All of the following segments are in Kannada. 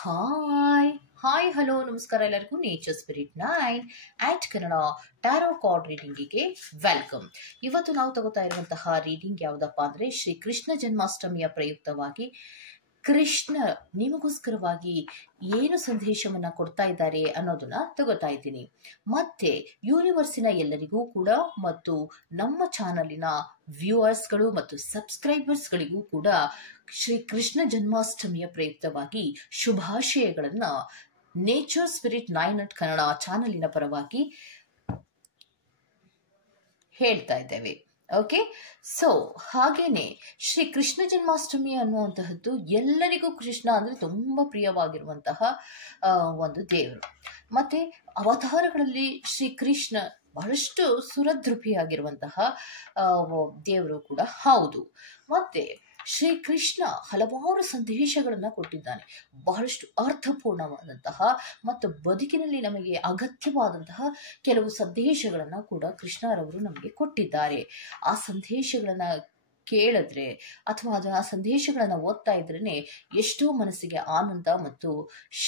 ಹಾಯ್ ಹಾಯ್ ಹಲೋ ನಮಸ್ಕಾರ ಎಲ್ಲರಿಗೂ ನೇಚರ್ ಸ್ಪಿರಿಟ್ 9 ಆಟ್ ಕನ್ನಡ ಟ್ಯಾರೋ ಕಾರ್ಡ್ ರೀಡಿಂಗಿಗೆ ವೆಲ್ಕಮ್. ಇವತ್ತು ನಾವು ತಗೋತಾ ಇರುವಂತಹ ರೀಡಿಂಗ್ ಯಾವುದಪ್ಪ ಅಂದ್ರೆ ಶ್ರೀ ಕೃಷ್ಣ ಜನ್ಮಾಷ್ಟಮಿಯ ಪ್ರಯುಕ್ತವಾಗಿ ಕೃಷ್ಣ ನಿಮಗೋಸ್ಕರವಾಗಿ ಏನು ಸಂದೇಶವನ್ನ ಕೊಡ್ತಾ ಇದ್ದಾರೆ ಅನ್ನೋದನ್ನ ತಗೋತಾ ಇದ್ದೀನಿ. ಮತ್ತೆ ಯೂನಿವರ್ಸಿನ ಎಲ್ಲರಿಗೂ ಕೂಡ ಮತ್ತು ನಮ್ಮ ಚಾನಲಿನ ವ್ಯೂವರ್ಸ್ಗಳು ಮತ್ತು ಸಬ್ಸ್ಕ್ರೈಬರ್ಸ್ಗಳಿಗೂ ಕೂಡ ಶ್ರೀ ಕೃಷ್ಣ ಜನ್ಮಾಷ್ಟಮಿಯ ಪ್ರಯುಕ್ತವಾಗಿ ಶುಭಾಶಯಗಳನ್ನ ನೇಚರ್ ಸ್ಪಿರಿಟ್ 9 ಅಟ್ ಕನ್ನಡ ಚಾನಲಿನ ಪರವಾಗಿ ಹೇಳ್ತಾ ಇದ್ದೇವೆ. ಓಕೆ, ಸೊ ಹಾಗೇನೆ ಶ್ರೀ ಕೃಷ್ಣ ಜನ್ಮಾಷ್ಟಮಿ ಅನ್ನುವಂತಹದ್ದು ಎಲ್ಲರಿಗೂ ಕೃಷ್ಣ ಅಂದ್ರೆ ತುಂಬಾ ಪ್ರಿಯವಾಗಿರುವಂತಹ ಒಂದು ದೇವರು. ಮತ್ತೆ ಅವತಾರಗಳಲ್ಲಿ ಶ್ರೀ ಕೃಷ್ಣ ಬಹಳಷ್ಟು ಸುರದ್ರೂಪಿಯಾಗಿರುವಂತಹ ದೇವರು ಕೂಡ ಹೌದು. ಮತ್ತೆ ಶ್ರೀ ಕೃಷ್ಣ ಹಲವಾರು ಸಂದೇಶಗಳನ್ನ ಕೊಟ್ಟಿದ್ದಾನೆ, ಬಹಳಷ್ಟು ಅರ್ಥಪೂರ್ಣವಾದಂತಹ ಮತ್ತು ಬದುಕಿನಲ್ಲಿ ನಮಗೆ ಅಗತ್ಯವಾದಂತಹ ಕೆಲವು ಸಂದೇಶಗಳನ್ನ ಕೂಡ ಕೃಷ್ಣರವರು ನಮಗೆ ಕೊಟ್ಟಿದ್ದಾರೆ. ಆ ಸಂದೇಶಗಳನ್ನ ಕೇಳಿದ್ರೆ ಅಥವಾ ಆ ಸಂದೇಶಗಳನ್ನ ಓದ್ತಾ ಇದ್ರೇನೆ ಎಷ್ಟೋ ಮನಸ್ಸಿಗೆ ಆನಂದ ಮತ್ತು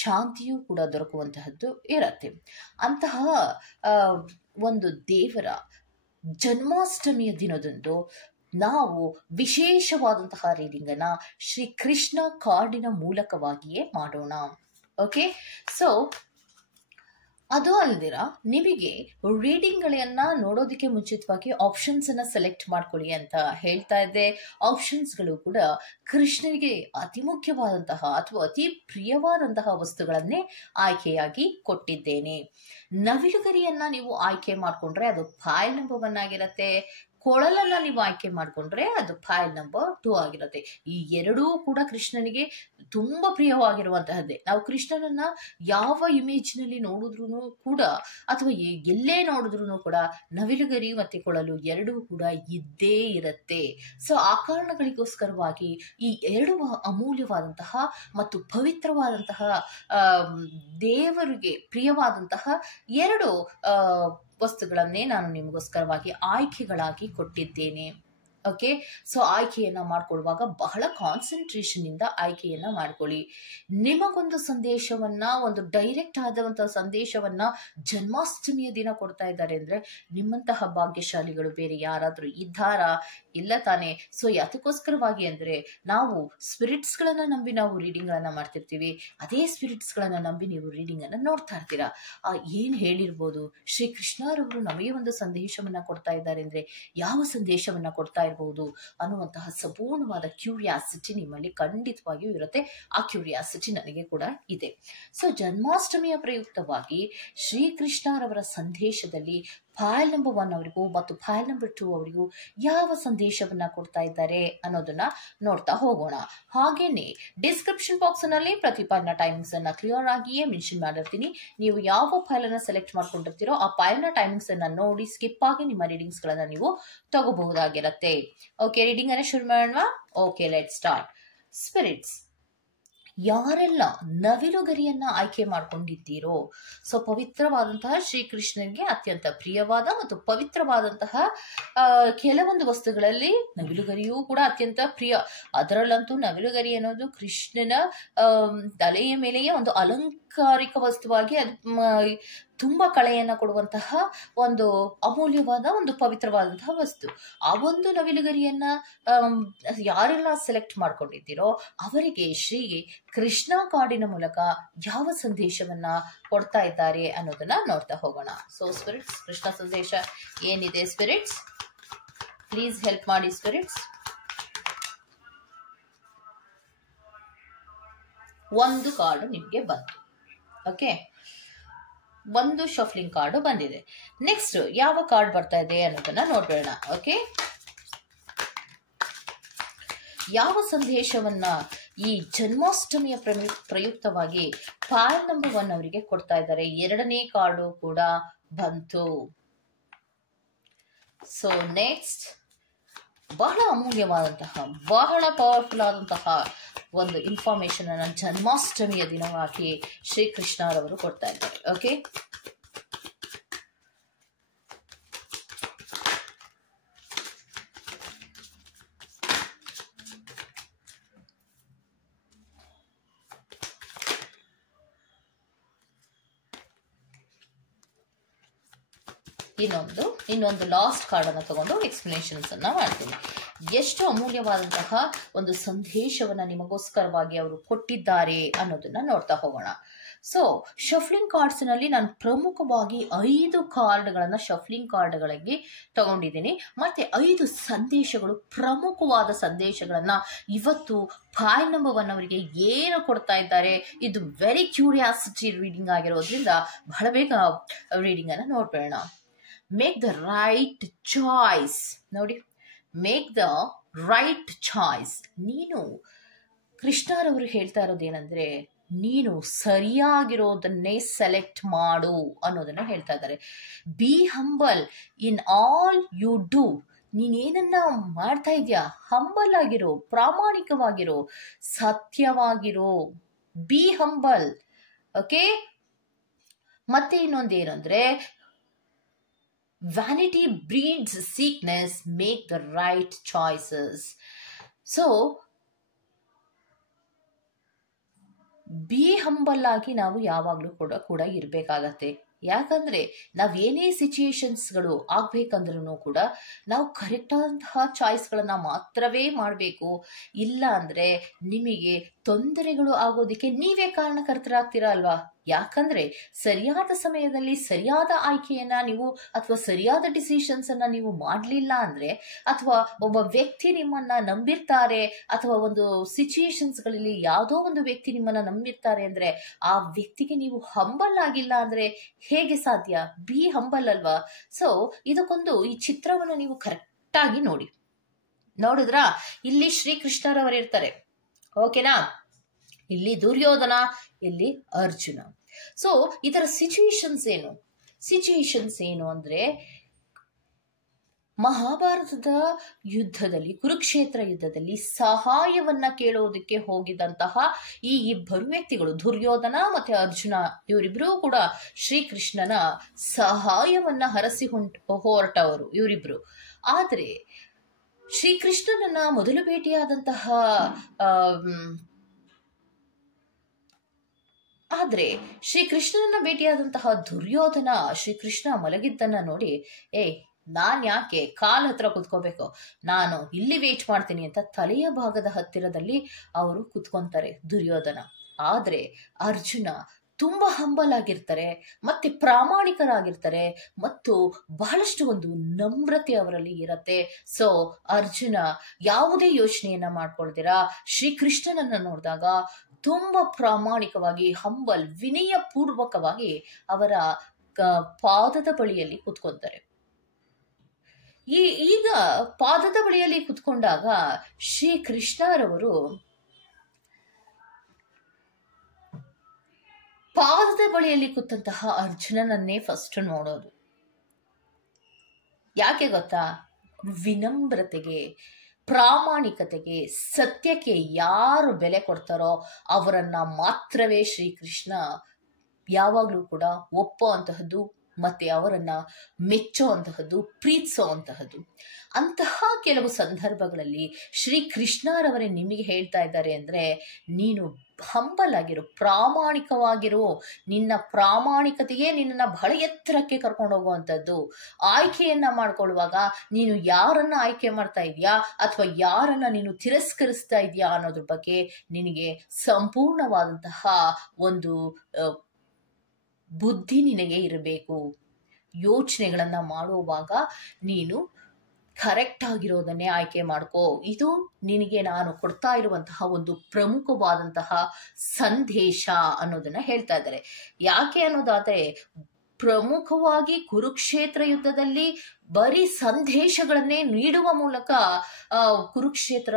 ಶಾಂತಿಯೂ ಕೂಡ ದೊರಕುವಂತಹದ್ದು ಇರತ್ತೆ. ಅಂತಹ ಒಂದು ದೇವರ ಜನ್ಮಾಷ್ಟಮಿಯ ದಿನದಂದು ನಾವು ವಿಶೇಷವಾದಂತಹ ರೀಡಿಂಗ್ ಅನ್ನ ಶ್ರೀ ಕೃಷ್ಣ ಕಾರ್ಡಿನ ಮೂಲಕವಾಗಿಯೇ ಮಾಡೋಣ. ಓಕೆ, ಸೊ ಅದು ಅಲ್ದಿರ ನಿಮಗೆ ರೀಡಿಂಗ್ ಗಳನ್ನ ನೋಡೋದಕ್ಕೆ ಮುಂಚಿತವಾಗಿ ಆಪ್ಷನ್ಸ್ ಅನ್ನ ಸೆಲೆಕ್ಟ್ ಮಾಡ್ಕೊಳ್ಳಿ ಅಂತ ಹೇಳ್ತಾ ಇದ್ದೆ. ಆಪ್ಷನ್ಸ್ ಗಳು ಕೂಡ ಕೃಷ್ಣನಿಗೆ ಅತಿ ಮುಖ್ಯವಾದಂತಹ ಅಥವಾ ಅತಿ ಪ್ರಿಯವಾದಂತಹ ವಸ್ತುಗಳನ್ನೇ ಆಯ್ಕೆಯಾಗಿ ಕೊಟ್ಟಿದ್ದೇನೆ. ನವಿಲುಗರಿಯನ್ನ ನೀವು ಆಯ್ಕೆ ಮಾಡ್ಕೊಂಡ್ರೆ ಅದು ಫೈಲ್ ನಂಬರ್ 1 ಆಗಿರತ್ತೆ. ಕೊಳಲನ್ನ ನೀವು ಆಯ್ಕೆ ಮಾಡ್ಕೊಂಡ್ರೆ ಅದು ಫೈಲ್ ನಂಬರ್ 2 ಆಗಿರುತ್ತೆ. ಈ ಎರಡೂ ಕೂಡ ಕೃಷ್ಣನಿಗೆ ತುಂಬಾ ಪ್ರಿಯವಾಗಿರುವಂತಹದ್ದೇ. ನಾವು ಕೃಷ್ಣನನ್ನ ಯಾವ ಇಮೇಜ್ ನಲ್ಲಿ ನೋಡಿದ್ರು ಕೂಡ ಅಥವಾ ಎಲ್ಲೇ ನೋಡಿದ್ರು ಕೂಡ ನವಿಲುಗರಿ ಮತ್ತೆ ಕೊಳಲು ಎರಡೂ ಕೂಡ ಇದ್ದೇ ಇರುತ್ತೆ. ಸೊ ಆ ಕಾರಣಗಳಿಗೋಸ್ಕರವಾಗಿ ಈ ಎರಡು ಅಮೂಲ್ಯವಾದಂತಹ ಮತ್ತು ಪವಿತ್ರವಾದಂತಹ ದೇವರಿಗೆ ಪ್ರಿಯವಾದಂತಹ ಎರಡು ವಸ್ತುಗಳನ್ನೇ ನಾನು ನಿಮಗೋಸ್ಕರವಾಗಿ ಆಯ್ಕೆಗಳಾಗಿ ಕೊಟ್ಟಿದ್ದೇನೆ. ಓಕೆ, ಸೊ ಆಯ್ಕೆಯನ್ನ ಮಾಡ್ಕೊಳ್ಳುವಾಗ ಬಹಳ ಕಾನ್ಸಂಟ್ರೇಷನ್ ಇಂದ ಆಯ್ಕೆಯನ್ನ ಮಾಡ್ಕೊಳ್ಳಿ. ನಿಮಗೊಂದು ಸಂದೇಶವನ್ನ, ಒಂದು ಡೈರೆಕ್ಟ್ ಆದಂತಹ ಸಂದೇಶವನ್ನ ಜನ್ಮಾಷ್ಟಮಿಯ ದಿನ ಕೊಡ್ತಾ ಇದ್ದಾರೆ ಅಂದ್ರೆ ನಿಮ್ಮಂತಹ ಭಾಗ್ಯಶಾಲಿಗಳು ಬೇರೆ ಯಾರಾದ್ರೂ ಇದ್ದಾರಾ? ಇಲ್ಲ ತಾನೆ. ಸೊ ಯಾತಕ್ಕೋಸ್ಕರವಾಗಿ ಅಂದ್ರೆ ನಾವು ಸ್ಪಿರಿಟ್ಸ್ ಗಳನ್ನ ನಂಬಿ ನಾವು ರೀಡಿಂಗ್ ಗಳನ್ನ ಮಾಡ್ತಿರ್ತೀವಿ. ಅದೇ ಸ್ಪಿರಿಟ್ಸ್ ಗಳನ್ನ ನಂಬಿ ನೀವು ರೀಡಿಂಗ್ ಅನ್ನ ನೋಡ್ತಾ ಇರ್ತೀರಾ. ಏನ್ ಹೇಳಿರ್ಬೋದು, ಶ್ರೀ ಕೃಷ್ಣರವರು ನಮಗೆ ಒಂದು ಸಂದೇಶವನ್ನ ಕೊಡ್ತಾ ಇದ್ದಾರೆ ಅಂದ್ರೆ ಯಾವ ಸಂದೇಶವನ್ನ ಕೊಡ್ತಾ ಇರಬಹುದು ಅನ್ನುವಂತಹ ಸಂಪೂರ್ಣವಾದ ಕ್ಯೂರಿಯಾಸಿಟಿ ನಿಮ್ಮಲ್ಲಿ ಖಂಡಿತವಾಗಿಯೂ ಇರುತ್ತೆ. ಆ ಕ್ಯೂರಿಯಾಸಿಟಿ ನನಗೆ ಕೂಡ ಇದೆ. ಸೊ ಜನ್ಮಾಷ್ಟಮಿಯ ಪ್ರಯುಕ್ತವಾಗಿ ಶ್ರೀಕೃಷ್ಣರವರ ಸಂದೇಶದಲ್ಲಿ ಫೈಲ್ ನಂಬರ್ 1 ಅವರಿಗೂ ಮತ್ತು ಫೈಲ್ ನಂಬರ್ 2 ಅವರಿಗೂ ಯಾವ ಸಂದೇಶವನ್ನ ಕೊಡ್ತಾ ಇದ್ದಾರೆ ಅನ್ನೋದನ್ನ ನೋಡ್ತಾ ಹೋಗೋಣ. ಹಾಗೇನೆ ಡಿಸ್ಕ್ರಿಪ್ಷನ್ ಬಾಕ್ಸ್ ನಲ್ಲಿ ಪ್ರತಿ ಫೈಲ್ನ ಟೈಮಿಂಗ್ಸ್ ಅನ್ನ ಕ್ಲಿಯರ್ ಆಗಿಯೇ ಮೆನ್ಷನ್ ಮಾಡಿರ್ತೀನಿ. ನೀವು ಯಾವ ಫೈಲ್ ಅನ್ನ ಸೆಲೆಕ್ಟ್ ಮಾಡ್ಕೊಂಡಿರ್ತೀರೋ ಆ ಫೈಲ್ನ ಟೈಮಿಂಗ್ಸ್ ಅನ್ನ ನೋಡಿ ಸ್ಕಿಪ್ ಆಗಿ ನಿಮ್ಮ ರೀಡಿಂಗ್ಸ್ ಗಳನ್ನ ನೀವು ತಗೋಬಹುದಾಗಿರತ್ತೆ. ಓಕೆ, ರೀಡಿಂಗ್ ಅನ್ನ ಶುರು ಮಾಡೋಣ. Okay, let start. ಸ್ಪಿರಿಟ್ಸ್, ಯಾರೆಲ್ಲ ನವಿಲುಗರಿಯನ್ನ ಆಯ್ಕೆ ಮಾಡ್ಕೊಂಡಿದ್ದೀರೋ, ಸೊ ಪವಿತ್ರವಾದಂತಹ ಶ್ರೀಕೃಷ್ಣನಿಗೆ ಅತ್ಯಂತ ಪ್ರಿಯವಾದ ಮತ್ತು ಪವಿತ್ರವಾದಂತಹ ಕೆಲವೊಂದು ವಸ್ತುಗಳಲ್ಲಿ ನವಿಲುಗರಿಯೂ ಕೂಡ ಅತ್ಯಂತ ಪ್ರಿಯ. ಅದರಲ್ಲಂತೂ ನವಿಲುಗರಿ ಅನ್ನೋದು ಕೃಷ್ಣನ ತಲೆಯ ಮೇಲೆಯೇ ಒಂದು ಅಲಂಕಾರಿಕ ವಸ್ತುವಾಗಿ ತುಂಬಾ ಕಳೆಯನ್ನ ಕೊಡುವಂತಹ ಒಂದು ಅಮೂಲ್ಯವಾದ ಒಂದು ಪವಿತ್ರವಾದಂತಹ ವಸ್ತು. ಆ ಒಂದು ನವಿಲುಗರಿಯನ್ನ ಯಾರೆಲ್ಲ ಸೆಲೆಕ್ಟ್ ಮಾಡ್ಕೊಂಡಿದ್ದೀರೋ ಅವರಿಗೆ ಶ್ರೀ ಕೃಷ್ಣ ಕಾರ್ಡಿನ ಮೂಲಕ ಯಾವ ಸಂದೇಶವನ್ನ ಕೊಡ್ತಾ ಇದ್ದಾರೆ ಅನ್ನೋದನ್ನ ನೋಡ್ತಾ ಹೋಗೋಣ. ಸೊ ಸ್ಪಿರಿಟ್ಸ್, ಕೃಷ್ಣ ಸಂದೇಶ ಏನಿದೆ ಸ್ಪಿರಿಟ್ಸ್? ಪ್ಲೀಸ್ ಹೆಲ್ಪ್ ಮಾಡಿ ಸ್ಪಿರಿಟ್ಸ್. ಒಂದು ಕಾರ್ಡ್ ನಿಮ್ಗೆ ಬಂತು. ಓಕೆ, ಒಂದು ಶಫ್ಲಿಂಗ್ ಕಾರ್ಡ್ ಬಂದಿದೆ. ನೆಕ್ಸ್ಟ್ ಯಾವ ಕಾರ್ಡ್ ಬರ್ತಾ ಇದೆ ಅನ್ನೋದನ್ನ ನೋಡೋಣ. ಓಕೆ, ಯಾವ ಸಂದೇಶವನ್ನ ಈ ಜನ್ಮಾಷ್ಟಮಿಯ ಪ್ರಯುಕ್ತವಾಗಿ ಫೈಲ್ ನಂಬರ್ 1 ಅವರಿಗೆ ಕೊಡ್ತಾ ಇದ್ದಾರೆ? ಎರಡನೇ ಕಾರ್ಡು ಕೂಡ ಬಂತು. ಸೊ ನೆಕ್ಸ್ಟ್ ಬಹಳ ಅಮೂಲ್ಯವಾದಂತಹ, ಬಹಳ ಪವರ್ಫುಲ್ ಆದಂತಹ ಒಂದು ಇನ್ಫಾರ್ಮೇಶನ್ ಅನ್ನ ಜನ್ಮಾಷ್ಟಮಿಯ ದಿನವಾಗಿ ಶ್ರೀಕೃಷ್ಣರವರು ಕೊಡ್ತಾ ಇದ್ದಾರೆ. ಓಕೆ, ಇನ್ನೊಂದು ಲಾಸ್ಟ್ ಕಾರ್ಡ್ ಅನ್ನು ತಗೊಂಡು ಎಕ್ಸ್ಪ್ಲನೇಷನ್ಸ್ ಅನ್ನ ಮಾಡ್ತೀನಿ. ಎಷ್ಟು ಅಮೂಲ್ಯವಾದಂತಹ ಒಂದು ಸಂದೇಶವನ್ನ ನಿಮಗೋಸ್ಕರವಾಗಿ ಅವರು ಕೊಟ್ಟಿದ್ದಾರೆ ಅನ್ನೋದನ್ನ ನೋಡ್ತಾ ಹೋಗೋಣ. ಸೊ ಶಫ್ಲಿಂಗ್ ಕಾರ್ಡ್ಸ್ ನಲ್ಲಿ ನಾನು ಪ್ರಮುಖವಾಗಿ 5 ಕಾರ್ಡ್ಗಳನ್ನ ಶಫ್ಲಿಂಗ್ ಕಾರ್ಡ್ಗಳಿಗೆ ತಗೊಂಡಿದ್ದೀನಿ. ಮತ್ತೆ 5 ಸಂದೇಶಗಳು, ಪ್ರಮುಖವಾದ ಸಂದೇಶಗಳನ್ನ ಇವತ್ತು ಫೈಲ್ ನಂಬರ್ 1 ಅವರಿಗೆ ಏನು ಕೊಡ್ತಾ ಇದ್ದಾರೆ. ಇದು ವೆರಿ ಕ್ಯೂರಿಯಾಸಿಟಿ ರೀಡಿಂಗ್ ಆಗಿರೋದ್ರಿಂದ ಬಹಳ ಬೇಗ ರೀಡಿಂಗ್ ಅನ್ನ ನೋಡ್ಬೇಡ. Make the right choice. ನೋಡಿ, ಮೇಕ್ ದ ರೈಟ್ ಚಾಯ್ಸ್. ನೀನು ಕೃಷ್ಣರವರು ಹೇಳ್ತಾ ಇರೋದೇನಂದ್ರೆ, ನೀನು ಸರಿಯಾಗಿರೋದನ್ನೇ ಸೆಲೆಕ್ಟ್ ಮಾಡು ಅನ್ನೋದನ್ನ ಹೇಳ್ತಾ ಇದ್ದಾರೆ. Be humble in all you do. ನೀನೇನನ್ನ ಮಾಡ್ತಾ ಇದೆಯಾ, ಹಂಬಲ್ ಆಗಿರೋ, ಪ್ರಾಮಾಣಿಕವಾಗಿರೋ, ಸತ್ಯವಾಗಿರೋ. Be humble. ಓಕೆ. ಮತ್ತೆ ಇನ್ನೊಂದೇನಂದ್ರೆ, vanity breeds sickness, make the right choices. So be humble ಆಗಿ ನಾವು ಯಾವಾಗಲೂ ಕೂಡ ಇರಬೇಕಾಗತ್ತೆ. ಯಾಕಂದ್ರೆ ನಾವ್ ಏನೇ ಸಿಚುಯೇಷನ್ಸ್ಗಳು ಆಗ್ಬೇಕಂದ್ರೂ ಕೂಡ ನಾವು ಕರೆಕ್ಟ್ ಆದಂತಹ ಚಾಯ್ಸ್ಗಳನ್ನ ಮಾತ್ರವೇ ಮಾಡಬೇಕು. ಇಲ್ಲ ಅಂದ್ರೆ ನಿಮಗೆ ತೊಂದರೆಗಳು ಆಗೋದಿಕ್ಕೆ ನೀವೇ ಕಾರಣಕರ್ತರಾಗ್ತೀರಾ ಅಲ್ವಾ. ಯಾಕಂದ್ರೆ ಸರಿಯಾದ ಸಮಯದಲ್ಲಿ ಸರಿಯಾದ ಆಯ್ಕೆಯನ್ನ ನೀವು ಅಥವಾ ಸರಿಯಾದ ಡಿಸಿಷನ್ಸ್ ಅನ್ನ ನೀವು ಮಾಡ್ಲಿಲ್ಲ ಅಂದ್ರೆ, ಅಥವಾ ಒಬ್ಬ ವ್ಯಕ್ತಿ ನಿಮ್ಮನ್ನ ನಂಬಿರ್ತಾರೆ, ಅಥವಾ ಒಂದು ಸಿಚುಯೇಷನ್ಸ್ ಗಳಲ್ಲಿ ಯಾವುದೋ ಒಂದು ವ್ಯಕ್ತಿ ನಿಮ್ಮನ್ನ ನಂಬಿರ್ತಾರೆ ಅಂದ್ರೆ, ಆ ವ್ಯಕ್ತಿಗೆ ನೀವು ಹಂಬಲ್ ಆಗಿಲ್ಲ ಅಂದ್ರೆ ಹೇಗೆ ಸಾಧ್ಯ? ಬಿ ಹಂಬಲ್ ಅಲ್ವಾ. ಸೊ ಇದಕ್ಕೊಂದು ಈ ಚಿತ್ರವನ್ನು ನೀವು ಕರೆಕ್ಟ್ ಆಗಿ ನೋಡಿದ್ರ, ಇಲ್ಲಿ ಶ್ರೀಕೃಷ್ಣರವರು ಇರ್ತಾರೆ. ಓಕೆನಾ. ಇಲ್ಲಿ ದುರ್ಯೋಧನ, ಇಲ್ಲಿ ಅರ್ಜುನ. ಸೊ ಇದರ ಸಿಚುಯೇಷನ್ಸ್ ಏನು ಅಂದ್ರೆ, ಮಹಾಭಾರತದ ಯುದ್ಧದಲ್ಲಿ, ಕುರುಕ್ಷೇತ್ರ ಯುದ್ಧದಲ್ಲಿ ಸಹಾಯವನ್ನ ಕೇಳೋದಕ್ಕೆ ಹೋಗಿದಂತಹ ಈ ಇಬ್ಬರು ವ್ಯಕ್ತಿಗಳು, ದುರ್ಯೋಧನ ಮತ್ತೆ ಅರ್ಜುನ, ಇವರಿಬ್ರು ಕೂಡ ಶ್ರೀಕೃಷ್ಣನ ಸಹಾಯವನ್ನ ಹರಸಿ ಹೊರಟವರು ಇವರಿಬ್ರು. ಆದ್ರೆ ಶ್ರೀಕೃಷ್ಣನನ್ನ ಮೊದಲು ಭೇಟಿಯಾದಂತಹ ದುರ್ಯೋಧನ ಶ್ರೀಕೃಷ್ಣ ಮಲಗಿದ್ದನ್ನ ನೋಡಿ, ನಾನ್ ಯಾಕೆ ಕಾಲ್ ಹತ್ರ ಕುತ್ಕೋಬೇಕು, ನಾನು ಇಲ್ಲಿ ವೇಟ್ ಮಾಡ್ತೀನಿ ಅಂತ ತಲೆಯ ಭಾಗದ ಹತ್ತಿರದಲ್ಲಿ ಅವರು ಕುತ್ಕೊಂತಾರೆ ದುರ್ಯೋಧನ. ಆದ್ರೆ ಅರ್ಜುನ ತುಂಬಾ ಹಂಬಲ್ ಆಗಿರ್ತಾರೆ, ಮತ್ತೆ ಪ್ರಾಮಾಣಿಕರಾಗಿರ್ತಾರೆ, ಮತ್ತು ಬಹಳಷ್ಟು ಒಂದು ನಮ್ರತೆ ಅವರಲ್ಲಿ ಇರತ್ತೆ. ಸೊ ಅರ್ಜುನ ಯಾವುದೇ ಯೋಚನೆಯನ್ನ ಮಾಡ್ಕೊಳ್ದಿರಾ ಶ್ರೀಕೃಷ್ಣನನ್ನ ನೋಡಿದಾಗ ತುಂಬಾ ಪ್ರಾಮಾಣಿಕವಾಗಿ, ಹಂಬಲ್, ವಿನಯ ಪೂರ್ವಕವಾಗಿ ಅವರ ಪಾದದ ಬಳಿಯಲ್ಲಿ ಕುತ್ಕೊಂತಾರೆ. ಈಗ ಪಾದದ ಬಳಿಯಲ್ಲಿ ಕುತ್ಕೊಂಡಾಗ ಶ್ರೀಕೃಷ್ಣರವರು ಪಾದದ ಬಳಿಯಲ್ಲಿ ಕೂತಂತಹ ಅರ್ಜುನನನ್ನೇ ಫಸ್ಟ್ ನೋಡೋದು. ಯಾಕೆ ಗೊತ್ತಾ? ವಿನಮ್ರತೆಗೆ, ಪ್ರಾಮಾಣಿಕತೆಗೆ, ಸತ್ಯಕ್ಕೆ ಯಾರು ಬೆಲೆ ಕೊಡ್ತಾರೋ ಅವರನ್ನ ಮಾತ್ರವೇ ಶ್ರೀಕೃಷ್ಣ ಯಾವಾಗ್ಲೂ ಕೂಡ ಒಪ್ಪೋ ಅಂತಹದ್ದು, ಮತ್ತೆ ಅವರನ್ನ ಮೆಚ್ಚೋ ಅಂತಹದ್ದು, ಪ್ರೀತಿಸೋ ಅಂತಹದ್ದು. ಅಂತಹ ಕೆಲವು ಸಂದರ್ಭಗಳಲ್ಲಿ ಶ್ರೀಕೃಷ್ಣರವರೇ ನಿಮಗೆ ಹೇಳ್ತಾ ಇದ್ದಾರೆ ಅಂದ್ರೆ, ನೀನು ಹಂಬಲ್ ಆಗಿರು, ಪ್ರಾಮಾಣಿಕವಾಗಿರು. ನಿನ್ನ ಪ್ರಾಮಾಣಿಕತೆಯೇ ನಿನ್ನನ್ನ ಬಹಳ ಎತ್ತರಕ್ಕೆ ಕರ್ಕೊಂಡು ಹೋಗುವಂಥದ್ದು. ಆಯ್ಕೆಯನ್ನ ಮಾಡ್ಕೊಳ್ಳುವಾಗ ನೀನು ಯಾರನ್ನ ಆಯ್ಕೆ ಮಾಡ್ತಾ ಇದೀಯಾ ಅಥವಾ ಯಾರನ್ನ ನೀನು ತಿರಸ್ಕರಿಸ್ತಾ ಇದೀಯಾ ಅನ್ನೋದ್ರ ಬಗ್ಗೆ ನಿನಗೆ ಸಂಪೂರ್ಣವಾದಂತಹ ಒಂದು ಬುದ್ಧಿ ನಿನಗೆ ಇರಬೇಕು. ಯೋಚನೆಗಳನ್ನ ಮಾಡುವಾಗ ನೀನು ಕರೆಕ್ಟ್ ಆಗಿರೋದನ್ನೇ ಆಯ್ಕೆ ಮಾಡ್ಕೋ. ಇದು ನಿನಗೆ ನಾನು ಕೊಡ್ತಾ ಇರುವಂತಹ ಒಂದು ಪ್ರಮುಖವಾದಂತಹ ಸಂದೇಶ ಅನ್ನೋದನ್ನ ಹೇಳ್ತಾ ಇದ್ದಾರೆ. ಯಾಕೆ ಅನ್ನೋದಾದ್ರೆ, ಪ್ರಮುಖವಾಗಿ ಕುರುಕ್ಷೇತ್ರ ಯುದ್ಧದಲ್ಲಿ ಬರೀ ಸಂದೇಶಗಳನ್ನೇ ನೀಡುವ ಮೂಲಕ ಕುರುಕ್ಷೇತ್ರ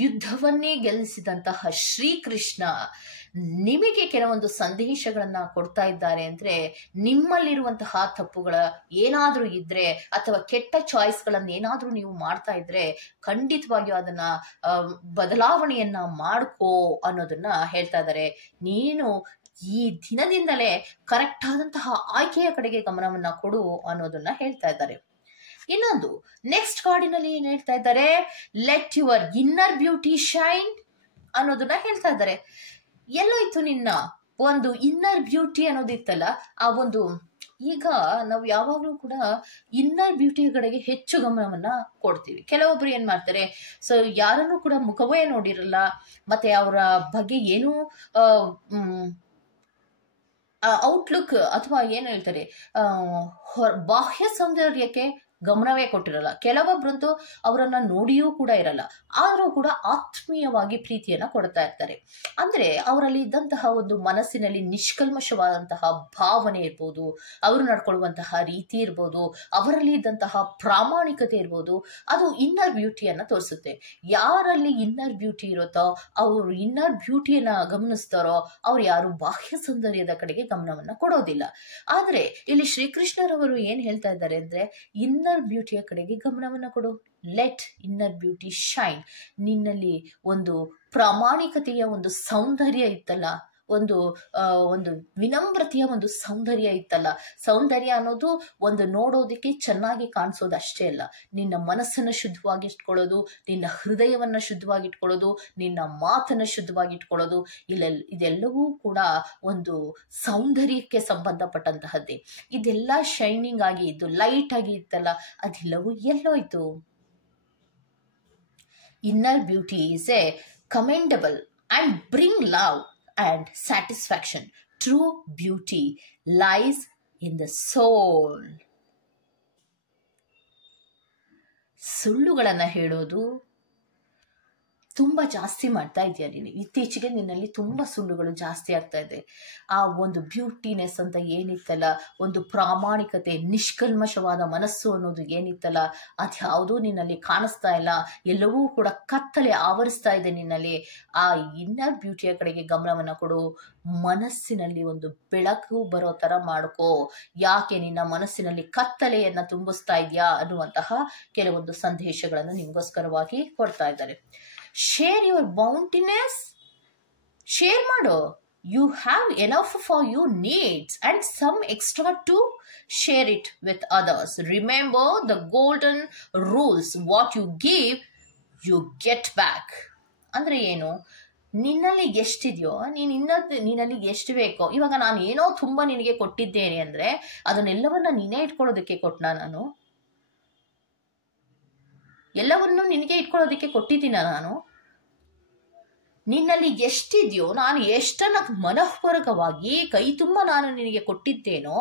ಯುದ್ಧವನ್ನೇ ಗೆಲ್ಲಿಸಿದಂತಹ ಶ್ರೀಕೃಷ್ಣ ನಿಮಗೆ ಕೆಲವೊಂದು ಸಂದೇಶಗಳನ್ನ ಕೊಡ್ತಾ ಇದ್ದಾರೆ ಅಂದ್ರೆ, ನಿಮ್ಮಲ್ಲಿರುವಂತಹ ತಪ್ಪುಗಳ ಏನಾದ್ರೂ ಇದ್ರೆ ಅಥವಾ ಕೆಟ್ಟ ಚಾಯ್ಸ್ಗಳನ್ನ ಏನಾದ್ರೂ ನೀವು ಮಾಡ್ತಾ ಇದ್ರೆ ಖಂಡಿತವಾಗಿಯೂ ಅದನ್ನ ಬದಲಾವಣೆಯನ್ನ ಮಾಡ್ಕೋ ಅನ್ನೋದನ್ನ ಹೇಳ್ತಾ ಇದ್ದಾರೆ. ನೀನು ಈ ದಿನದಿಂದಲೇ ಕರೆಕ್ಟ್ ಆದಂತಹ ಆಯ್ಕೆಯ ಕಡೆಗೆ ಗಮನವನ್ನ ಕೊಡು ಅನ್ನೋದನ್ನ ಹೇಳ್ತಾ ಇದ್ದಾರೆ. ಇನ್ನೊಂದು ನೆಕ್ಸ್ಟ್ ಕಾರ್ಡಿನಲ್ಲಿ ಏನ್ ಹೇಳ್ತಾ ಇದ್ದಾರೆ, let your inner beauty shine ಅನ್ನೋದನ್ನ ಹೇಳ್ತಾ ಇದ್ದಾರೆ. ಎಲ್ಲೋಯ್ತು ನಿನ್ನ ಒಂದು ಇನ್ನರ್ ಬ್ಯೂಟಿ ಅನ್ನೋದಿತ್ತಲ್ಲ, ಆ ಒಂದು ಈಗ ನಾವು ಯಾವಾಗಲೂ ಕೂಡ ಇನ್ನರ್ ಬ್ಯೂಟಿ ಕಡೆಗೆ ಹೆಚ್ಚು ಗಮನವನ್ನ ಕೊಡ್ತೀವಿ. ಕೆಲವೊಬ್ರು ಏನ್ ಮಾಡ್ತಾರೆ, ಸೊ ಯಾರನ್ನು ಕೂಡ ಮುಖವೇ ನೋಡಿರಲ್ಲ, ಮತ್ತೆ ಅವರ ಬಗ್ಗೆ ಏನು ಔಟ್ಲುಕ್ ಅಥವಾ ಏನ್ ಹೇಳ್ತಾರೆ ಬಾಹ್ಯ ಸೌಂದರ್ಯಕ್ಕೆ ಗಮನವೇ ಕೊಟ್ಟಿರಲ್ಲ. ಕೆಲವೊಬ್ರಂತೂ ಅವರನ್ನ ನೋಡಿಯೂ ಕೂಡ ಇರಲ್ಲ, ಆದರೂ ಕೂಡ ಆತ್ಮೀಯವಾಗಿ ಪ್ರೀತಿಯನ್ನ ಕೊಡ್ತಾ ಇರ್ತಾರೆ. ಅಂದ್ರೆ ಅವರಲ್ಲಿ ಇದ್ದಂತಹ ಒಂದು ಮನಸ್ಸಿನಲ್ಲಿ ನಿಷ್ಕಲ್ಮಶವಾದಂತಹ ಭಾವನೆ ಇರ್ಬೋದು, ಅವರು ನಡ್ಕೊಳ್ಳುವಂತಹ ರೀತಿ ಇರ್ಬೋದು, ಅವರಲ್ಲಿ ಇದ್ದಂತಹ ಪ್ರಾಮಾಣಿಕತೆ ಇರ್ಬೋದು, ಅದು ಇನ್ನರ್ ಬ್ಯೂಟಿಯನ್ನ ತೋರಿಸುತ್ತೆ. ಯಾರಲ್ಲಿ ಇನ್ನರ್ ಬ್ಯೂಟಿ ಇರುತ್ತೋ, ಅವರು ಇನ್ನರ್ ಬ್ಯೂಟಿಯನ್ನ ಗಮನಿಸ್ತಾರೋ, ಅವ್ರು ಯಾರು ಬಾಹ್ಯ ಸೌಂದರ್ಯದ ಕಡೆಗೆ ಗಮನವನ್ನ ಕೊಡೋದಿಲ್ಲ. ಆದ್ರೆ ಇಲ್ಲಿ ಶ್ರೀಕೃಷ್ಣರವರು ಏನ್ ಹೇಳ್ತಾ ಇದ್ದಾರೆ ಅಂದ್ರೆ, ಇನ್ನರ್ ಬ್ಯೂಟಿಯ ಕಡೆಗೆ ಗಮನವನ್ನ ಕೊಡು. Let inner beauty shine. ನಿನ್ನಲ್ಲಿ ಒಂದು ಪ್ರಾಮಾಣಿಕತೆಯ ಒಂದು ಸೌಂದರ್ಯ ಇತ್ತಲ್ಲ, ಒಂದು ವಿನಮ್ರತೆಯ ಒಂದು ಸೌಂದರ್ಯ ಇತ್ತಲ್ಲ. ಸೌಂದರ್ಯ ಅನ್ನೋದು ಒಂದು ನೋಡೋದಕ್ಕೆ ಚೆನ್ನಾಗಿ ಕಾಣಿಸೋದು ಅಷ್ಟೇ ಅಲ್ಲ, ನಿನ್ನ ಮನಸ್ಸನ್ನ ಶುದ್ಧವಾಗಿ ಇಟ್ಕೊಳ್ಳೋದು, ನಿನ್ನ ಹೃದಯವನ್ನ ಶುದ್ಧವಾಗಿ ಇಟ್ಕೊಳ್ಳೋದು, ನಿನ್ನ ಮಾತನ್ನ ಶುದ್ಧವಾಗಿ ಇಟ್ಕೊಳ್ಳೋದು, ಇದೆಲ್ಲವೂ ಕೂಡ ಒಂದು ಸೌಂದರ್ಯಕ್ಕೆ ಸಂಬಂಧಪಟ್ಟಂತಹದ್ದೇ. ಇದೆಲ್ಲ ಶೈನಿಂಗ್ ಆಗಿ ಇದ್ದು ಲೈಟ್ ಆಗಿ ಇತ್ತಲ್ಲ, ಅದೆಲ್ಲವೂ ಎಲ್ಲೋಯ್ತು? Inner beauty is a commendable and bring love and satisfaction. True beauty lies in the soul. ಸುಳ್ಳುಗಳನ್ನ ಹೇಳೋದು ತುಂಬಾ ಜಾಸ್ತಿ ಮಾಡ್ತಾ ಇದೆಯಾ ನೀನು? ಇತ್ತೀಚೆಗೆ ನಿನ್ನಲ್ಲಿ ತುಂಬಾ ಸುಳ್ಳುಗಳು ಜಾಸ್ತಿ ಆಗ್ತಾ ಇದೆ. ಆ ಒಂದು ಬ್ಯೂಟಿನೆಸ್ ಅಂತ ಏನಿತ್ತಲ್ಲ, ಒಂದು ಪ್ರಾಮಾಣಿಕತೆ, ನಿಷ್ಕಲ್ಮಶವಾದ ಮನಸ್ಸು ಅನ್ನೋದು ಏನಿತ್ತಲ್ಲ, ಅದ್ಯಾವುದೂ ನಿನ್ನಲ್ಲಿ ಕಾಣಿಸ್ತಾ ಇಲ್ಲ. ಎಲ್ಲವೂ ಕೂಡ ಕತ್ತಲೆ ಆವರಿಸ್ತಾ ಇದೆ ನಿನ್ನಲ್ಲಿ. ಆ ಇನ್ನರ್ ಬ್ಯೂಟಿಯ ಕಡೆಗೆ ಗಮನವನ್ನ ಕೊಡು. ಮನಸ್ಸಿನಲ್ಲಿ ಒಂದು ಬೆಳಕು ಬರೋ ತರ ಮಾಡ್ಕೋ. ಯಾಕೆ ನಿನ್ನ ಮನಸ್ಸಿನಲ್ಲಿ ಕತ್ತಲೆಯನ್ನ ತುಂಬಿಸ್ತಾ ಇದೆಯಾ ಅನ್ನುವಂತಹ ಕೆಲವೊಂದು ಸಂದೇಶಗಳನ್ನು ನಿಮಗೋಸ್ಕರವಾಗಿ ಕೊಡ್ತಾ ಇದ್ದಾರೆ. Share your bounteousness. ಶೇರ್ ಮಾಡು. You have enough for your needs and some extra to share it with others. Remember the golden rules. What you give, you get back. ಅಂದ್ರೆ ಏನು? ನಿನ್ನಲ್ಲಿ ಎಷ್ಟಿದೆಯೋ, ನಿನ್ನಲ್ಲಿ ಎಷ್ಟು ಬೇಕೋ. ಇವಾಗ ನಾನು ಏನೋ ತುಂಬಾ ನಿನಗೆ ಕೊಟ್ಟಿದ್ದೇನೆ ಅಂದ್ರೆ ಅದನ್ನೆಲ್ಲವನ್ನ ನೀನೇ ಇಟ್ಕೊಳ್ಳೋದಕ್ಕೆ ಕೊಟ್ಟನಾ? ನಾನು ಎಲ್ಲವನ್ನೂ ನಿನಗೆ ಇಟ್ಕೊಳ್ಳೋದಕ್ಕೆ ಕೊಟ್ಟಿದ್ದೀನ? ನಾನು ನಿನ್ನಲ್ಲಿ ಎಷ್ಟಿದೆಯೋ, ನಾನು ಎಷ್ಟನ್ನ ಮನಃಪೂರ್ವಕವಾಗಿ ಕೈ ತುಂಬ ನಾನು ನಿನಗೆ ಕೊಟ್ಟಿದ್ದೇನೋ,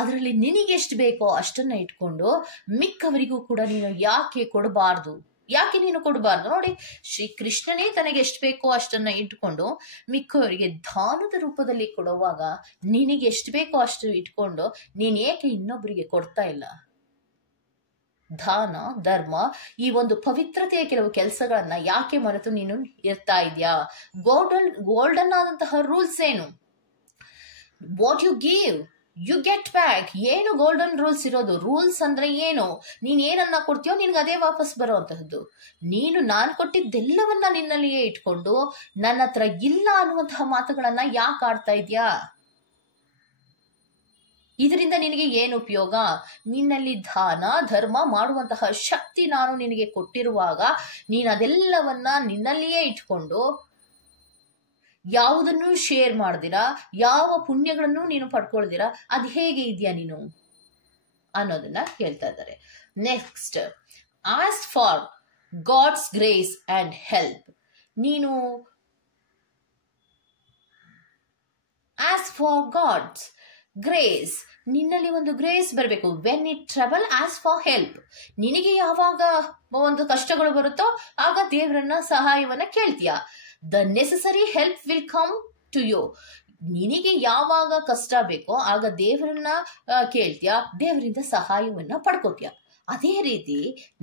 ಅದರಲ್ಲಿ ನಿನಗೆ ಎಷ್ಟು ಬೇಕೋ ಅಷ್ಟನ್ನ ಇಟ್ಕೊಂಡು ಮಿಕ್ಕವರಿಗೂ ಕೂಡ ನೀನು ಯಾಕೆ ಕೊಡಬಾರ್ದು? ಯಾಕೆ ನೀನು ಕೊಡಬಾರ್ದು? ನೋಡಿ, ಶ್ರೀಕೃಷ್ಣನೇ ತನಗೆ ಎಷ್ಟು ಬೇಕೋ ಅಷ್ಟನ್ನ ಇಟ್ಕೊಂಡು ಮಿಕ್ಕವರಿಗೆ ದಾನದ ರೂಪದಲ್ಲಿ ಕೊಡುವಾಗ ನಿನಗೆ ಎಷ್ಟು ಬೇಕೋ ಅಷ್ಟು ಇಟ್ಕೊಂಡು ನೀನ್ ಏಕೆ ಇನ್ನೊಬ್ಬರಿಗೆ ಕೊಡ್ತಾ ಇಲ್ಲ? ದಾನ, ಧರ್ಮ, ಈ ಒಂದು ಪವಿತ್ರತೆಯ ಕೆಲವು ಕೆಲಸಗಳನ್ನ ಯಾಕೆ ಮರೆತು ನೀನು ಇರ್ತಾ ಇದೆಯಾ? ಗೋಲ್ಡನ್ ಆದಂತಹ ರೂಲ್ಸ್ ಏನು? What you give you get back. ಏನು ಗೋಲ್ಡನ್ ರೂಲ್ಸ್ ಇರೋದು? ರೂಲ್ಸ್ ಅಂದ್ರೆ ಏನು? ನೀನ್ ಏನನ್ನ ಕೊಡ್ತೀಯೋ ನಿನ್ಗೆ ಅದೇ ವಾಪಸ್ ಬರುವಂತಹದ್ದು. ನೀನು ನಾನು ಕೊಟ್ಟಿದ್ದೆಲ್ಲವನ್ನ ನಿನ್ನಲ್ಲಿಯೇ ಇಟ್ಕೊಂಡು ನನ್ನ ಹತ್ರ ಇಲ್ಲ ಅನ್ನುವಂತಹ ಮಾತುಗಳನ್ನ ಯಾಕೆ ಆಡ್ತಾ ಇದ್ಯಾ? ಇದರಿಂದ ನಿನಗೆ ಏನು ಉಪಯೋಗ? ನಿನ್ನಲ್ಲಿ ದಾನ ಧರ್ಮ ಮಾಡುವಂತಹ ಶಕ್ತಿ ನಾನು ನಿನಗೆ ಕೊಟ್ಟಿರುವಾಗ ನೀನು ಅದೆಲ್ಲವನ್ನ ನಿನ್ನಲ್ಲಿಯೇ ಇಟ್ಕೊಂಡು ಯಾವುದನ್ನು ಶೇರ್ ಮಾಡ್ದಿರಾ, ಯಾವ ಪುಣ್ಯಗಳನ್ನು ನೀನು ಪಡ್ಕೊಳ್ದಿರಾ, ಅದು ಹೇಗೆ ಇದೆಯಾ ನೀನು ಅನ್ನೋದನ್ನ ಹೇಳ್ತಾ ಇದ್ದಾರೆ. Next, ask for God's grace and help. ನೀನು ಆಸ್ಕ್ ಫಾರ್ ಗಾಡ್ಸ್ ಗ್ರೇಸ್. ನಿನ್ನಲ್ಲಿ ಒಂದು ಗ್ರೇಸ್ ಬರಬೇಕು. When it trouble ask for help. ನಿನಗೆ ಯಾವಾಗ ಒಂದು ಕಷ್ಟಗಳು ಬರುತ್ತೋ ಆಗ ದೇವರನ್ನ ಸಹಾಯವನ್ನ ಕೇಳ್ತೀಯ. The necessary help will come to you. ನಿನಗೆ ಯಾವಾಗ ಕಷ್ಟ ಬೇಕೋ ಆಗ ದೇವರನ್ನ ಕೇಳ್ತೀಯ, ದೇವರಿಂದ ಸಹಾಯವನ್ನ ಪಡ್ಕೋತೀಯ. ಅದೇ ರೀತಿ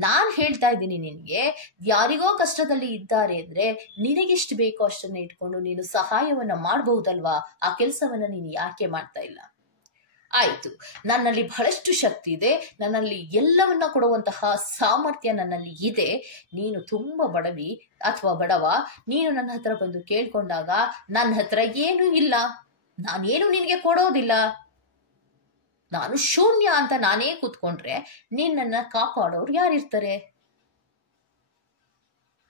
ನಾನ್ ಹೇಳ್ತಾ ಇದ್ದೀನಿ ನಿನಗೆ, ಯಾರಿಗೋ ಕಷ್ಟದಲ್ಲಿ ಇದ್ದಾರೆ ಅಂದ್ರೆ ನಿನಗೆಷ್ಟು ಬೇಕೋ ಅಷ್ಟನ್ನ ಇಟ್ಕೊಂಡು ನೀನು ಸಹಾಯವನ್ನ ಮಾಡಬಹುದಲ್ವಾ? ಆ ಕೆಲಸವನ್ನ ನೀನು ಯಾಕೆ ಮಾಡ್ತಾ ಇಲ್ಲ? ಆಯ್ತು, ನನ್ನಲ್ಲಿ ಬಹಳಷ್ಟು ಶಕ್ತಿ ಇದೆ, ನನ್ನಲ್ಲಿ ಎಲ್ಲವನ್ನ ಕೊಡುವಂತಹ ಸಾಮರ್ಥ್ಯ ನನ್ನಲ್ಲಿ ಇದೆ. ನೀನು ತುಂಬಾ ಬಡವಿ ಅಥವಾ ಬಡವ, ನೀನು ನನ್ನ ಹತ್ರ ಬಂದು ಕೇಳ್ಕೊಂಡಾಗ ನನ್ನ ಹತ್ರ ಏನೂ ಇಲ್ಲ, ನಾನೇನು ನಿನಗೆ ಕೊಡೋದಿಲ್ಲ, ನಾನು ಶೂನ್ಯ ಅಂತ ನಾನೇ ಕೂತ್ಕೊಂಡ್ರೆ ನಿನ್ನನ್ನ ಕಾಪಾಡೋರು ಯಾರಿರ್ತಾರೆ?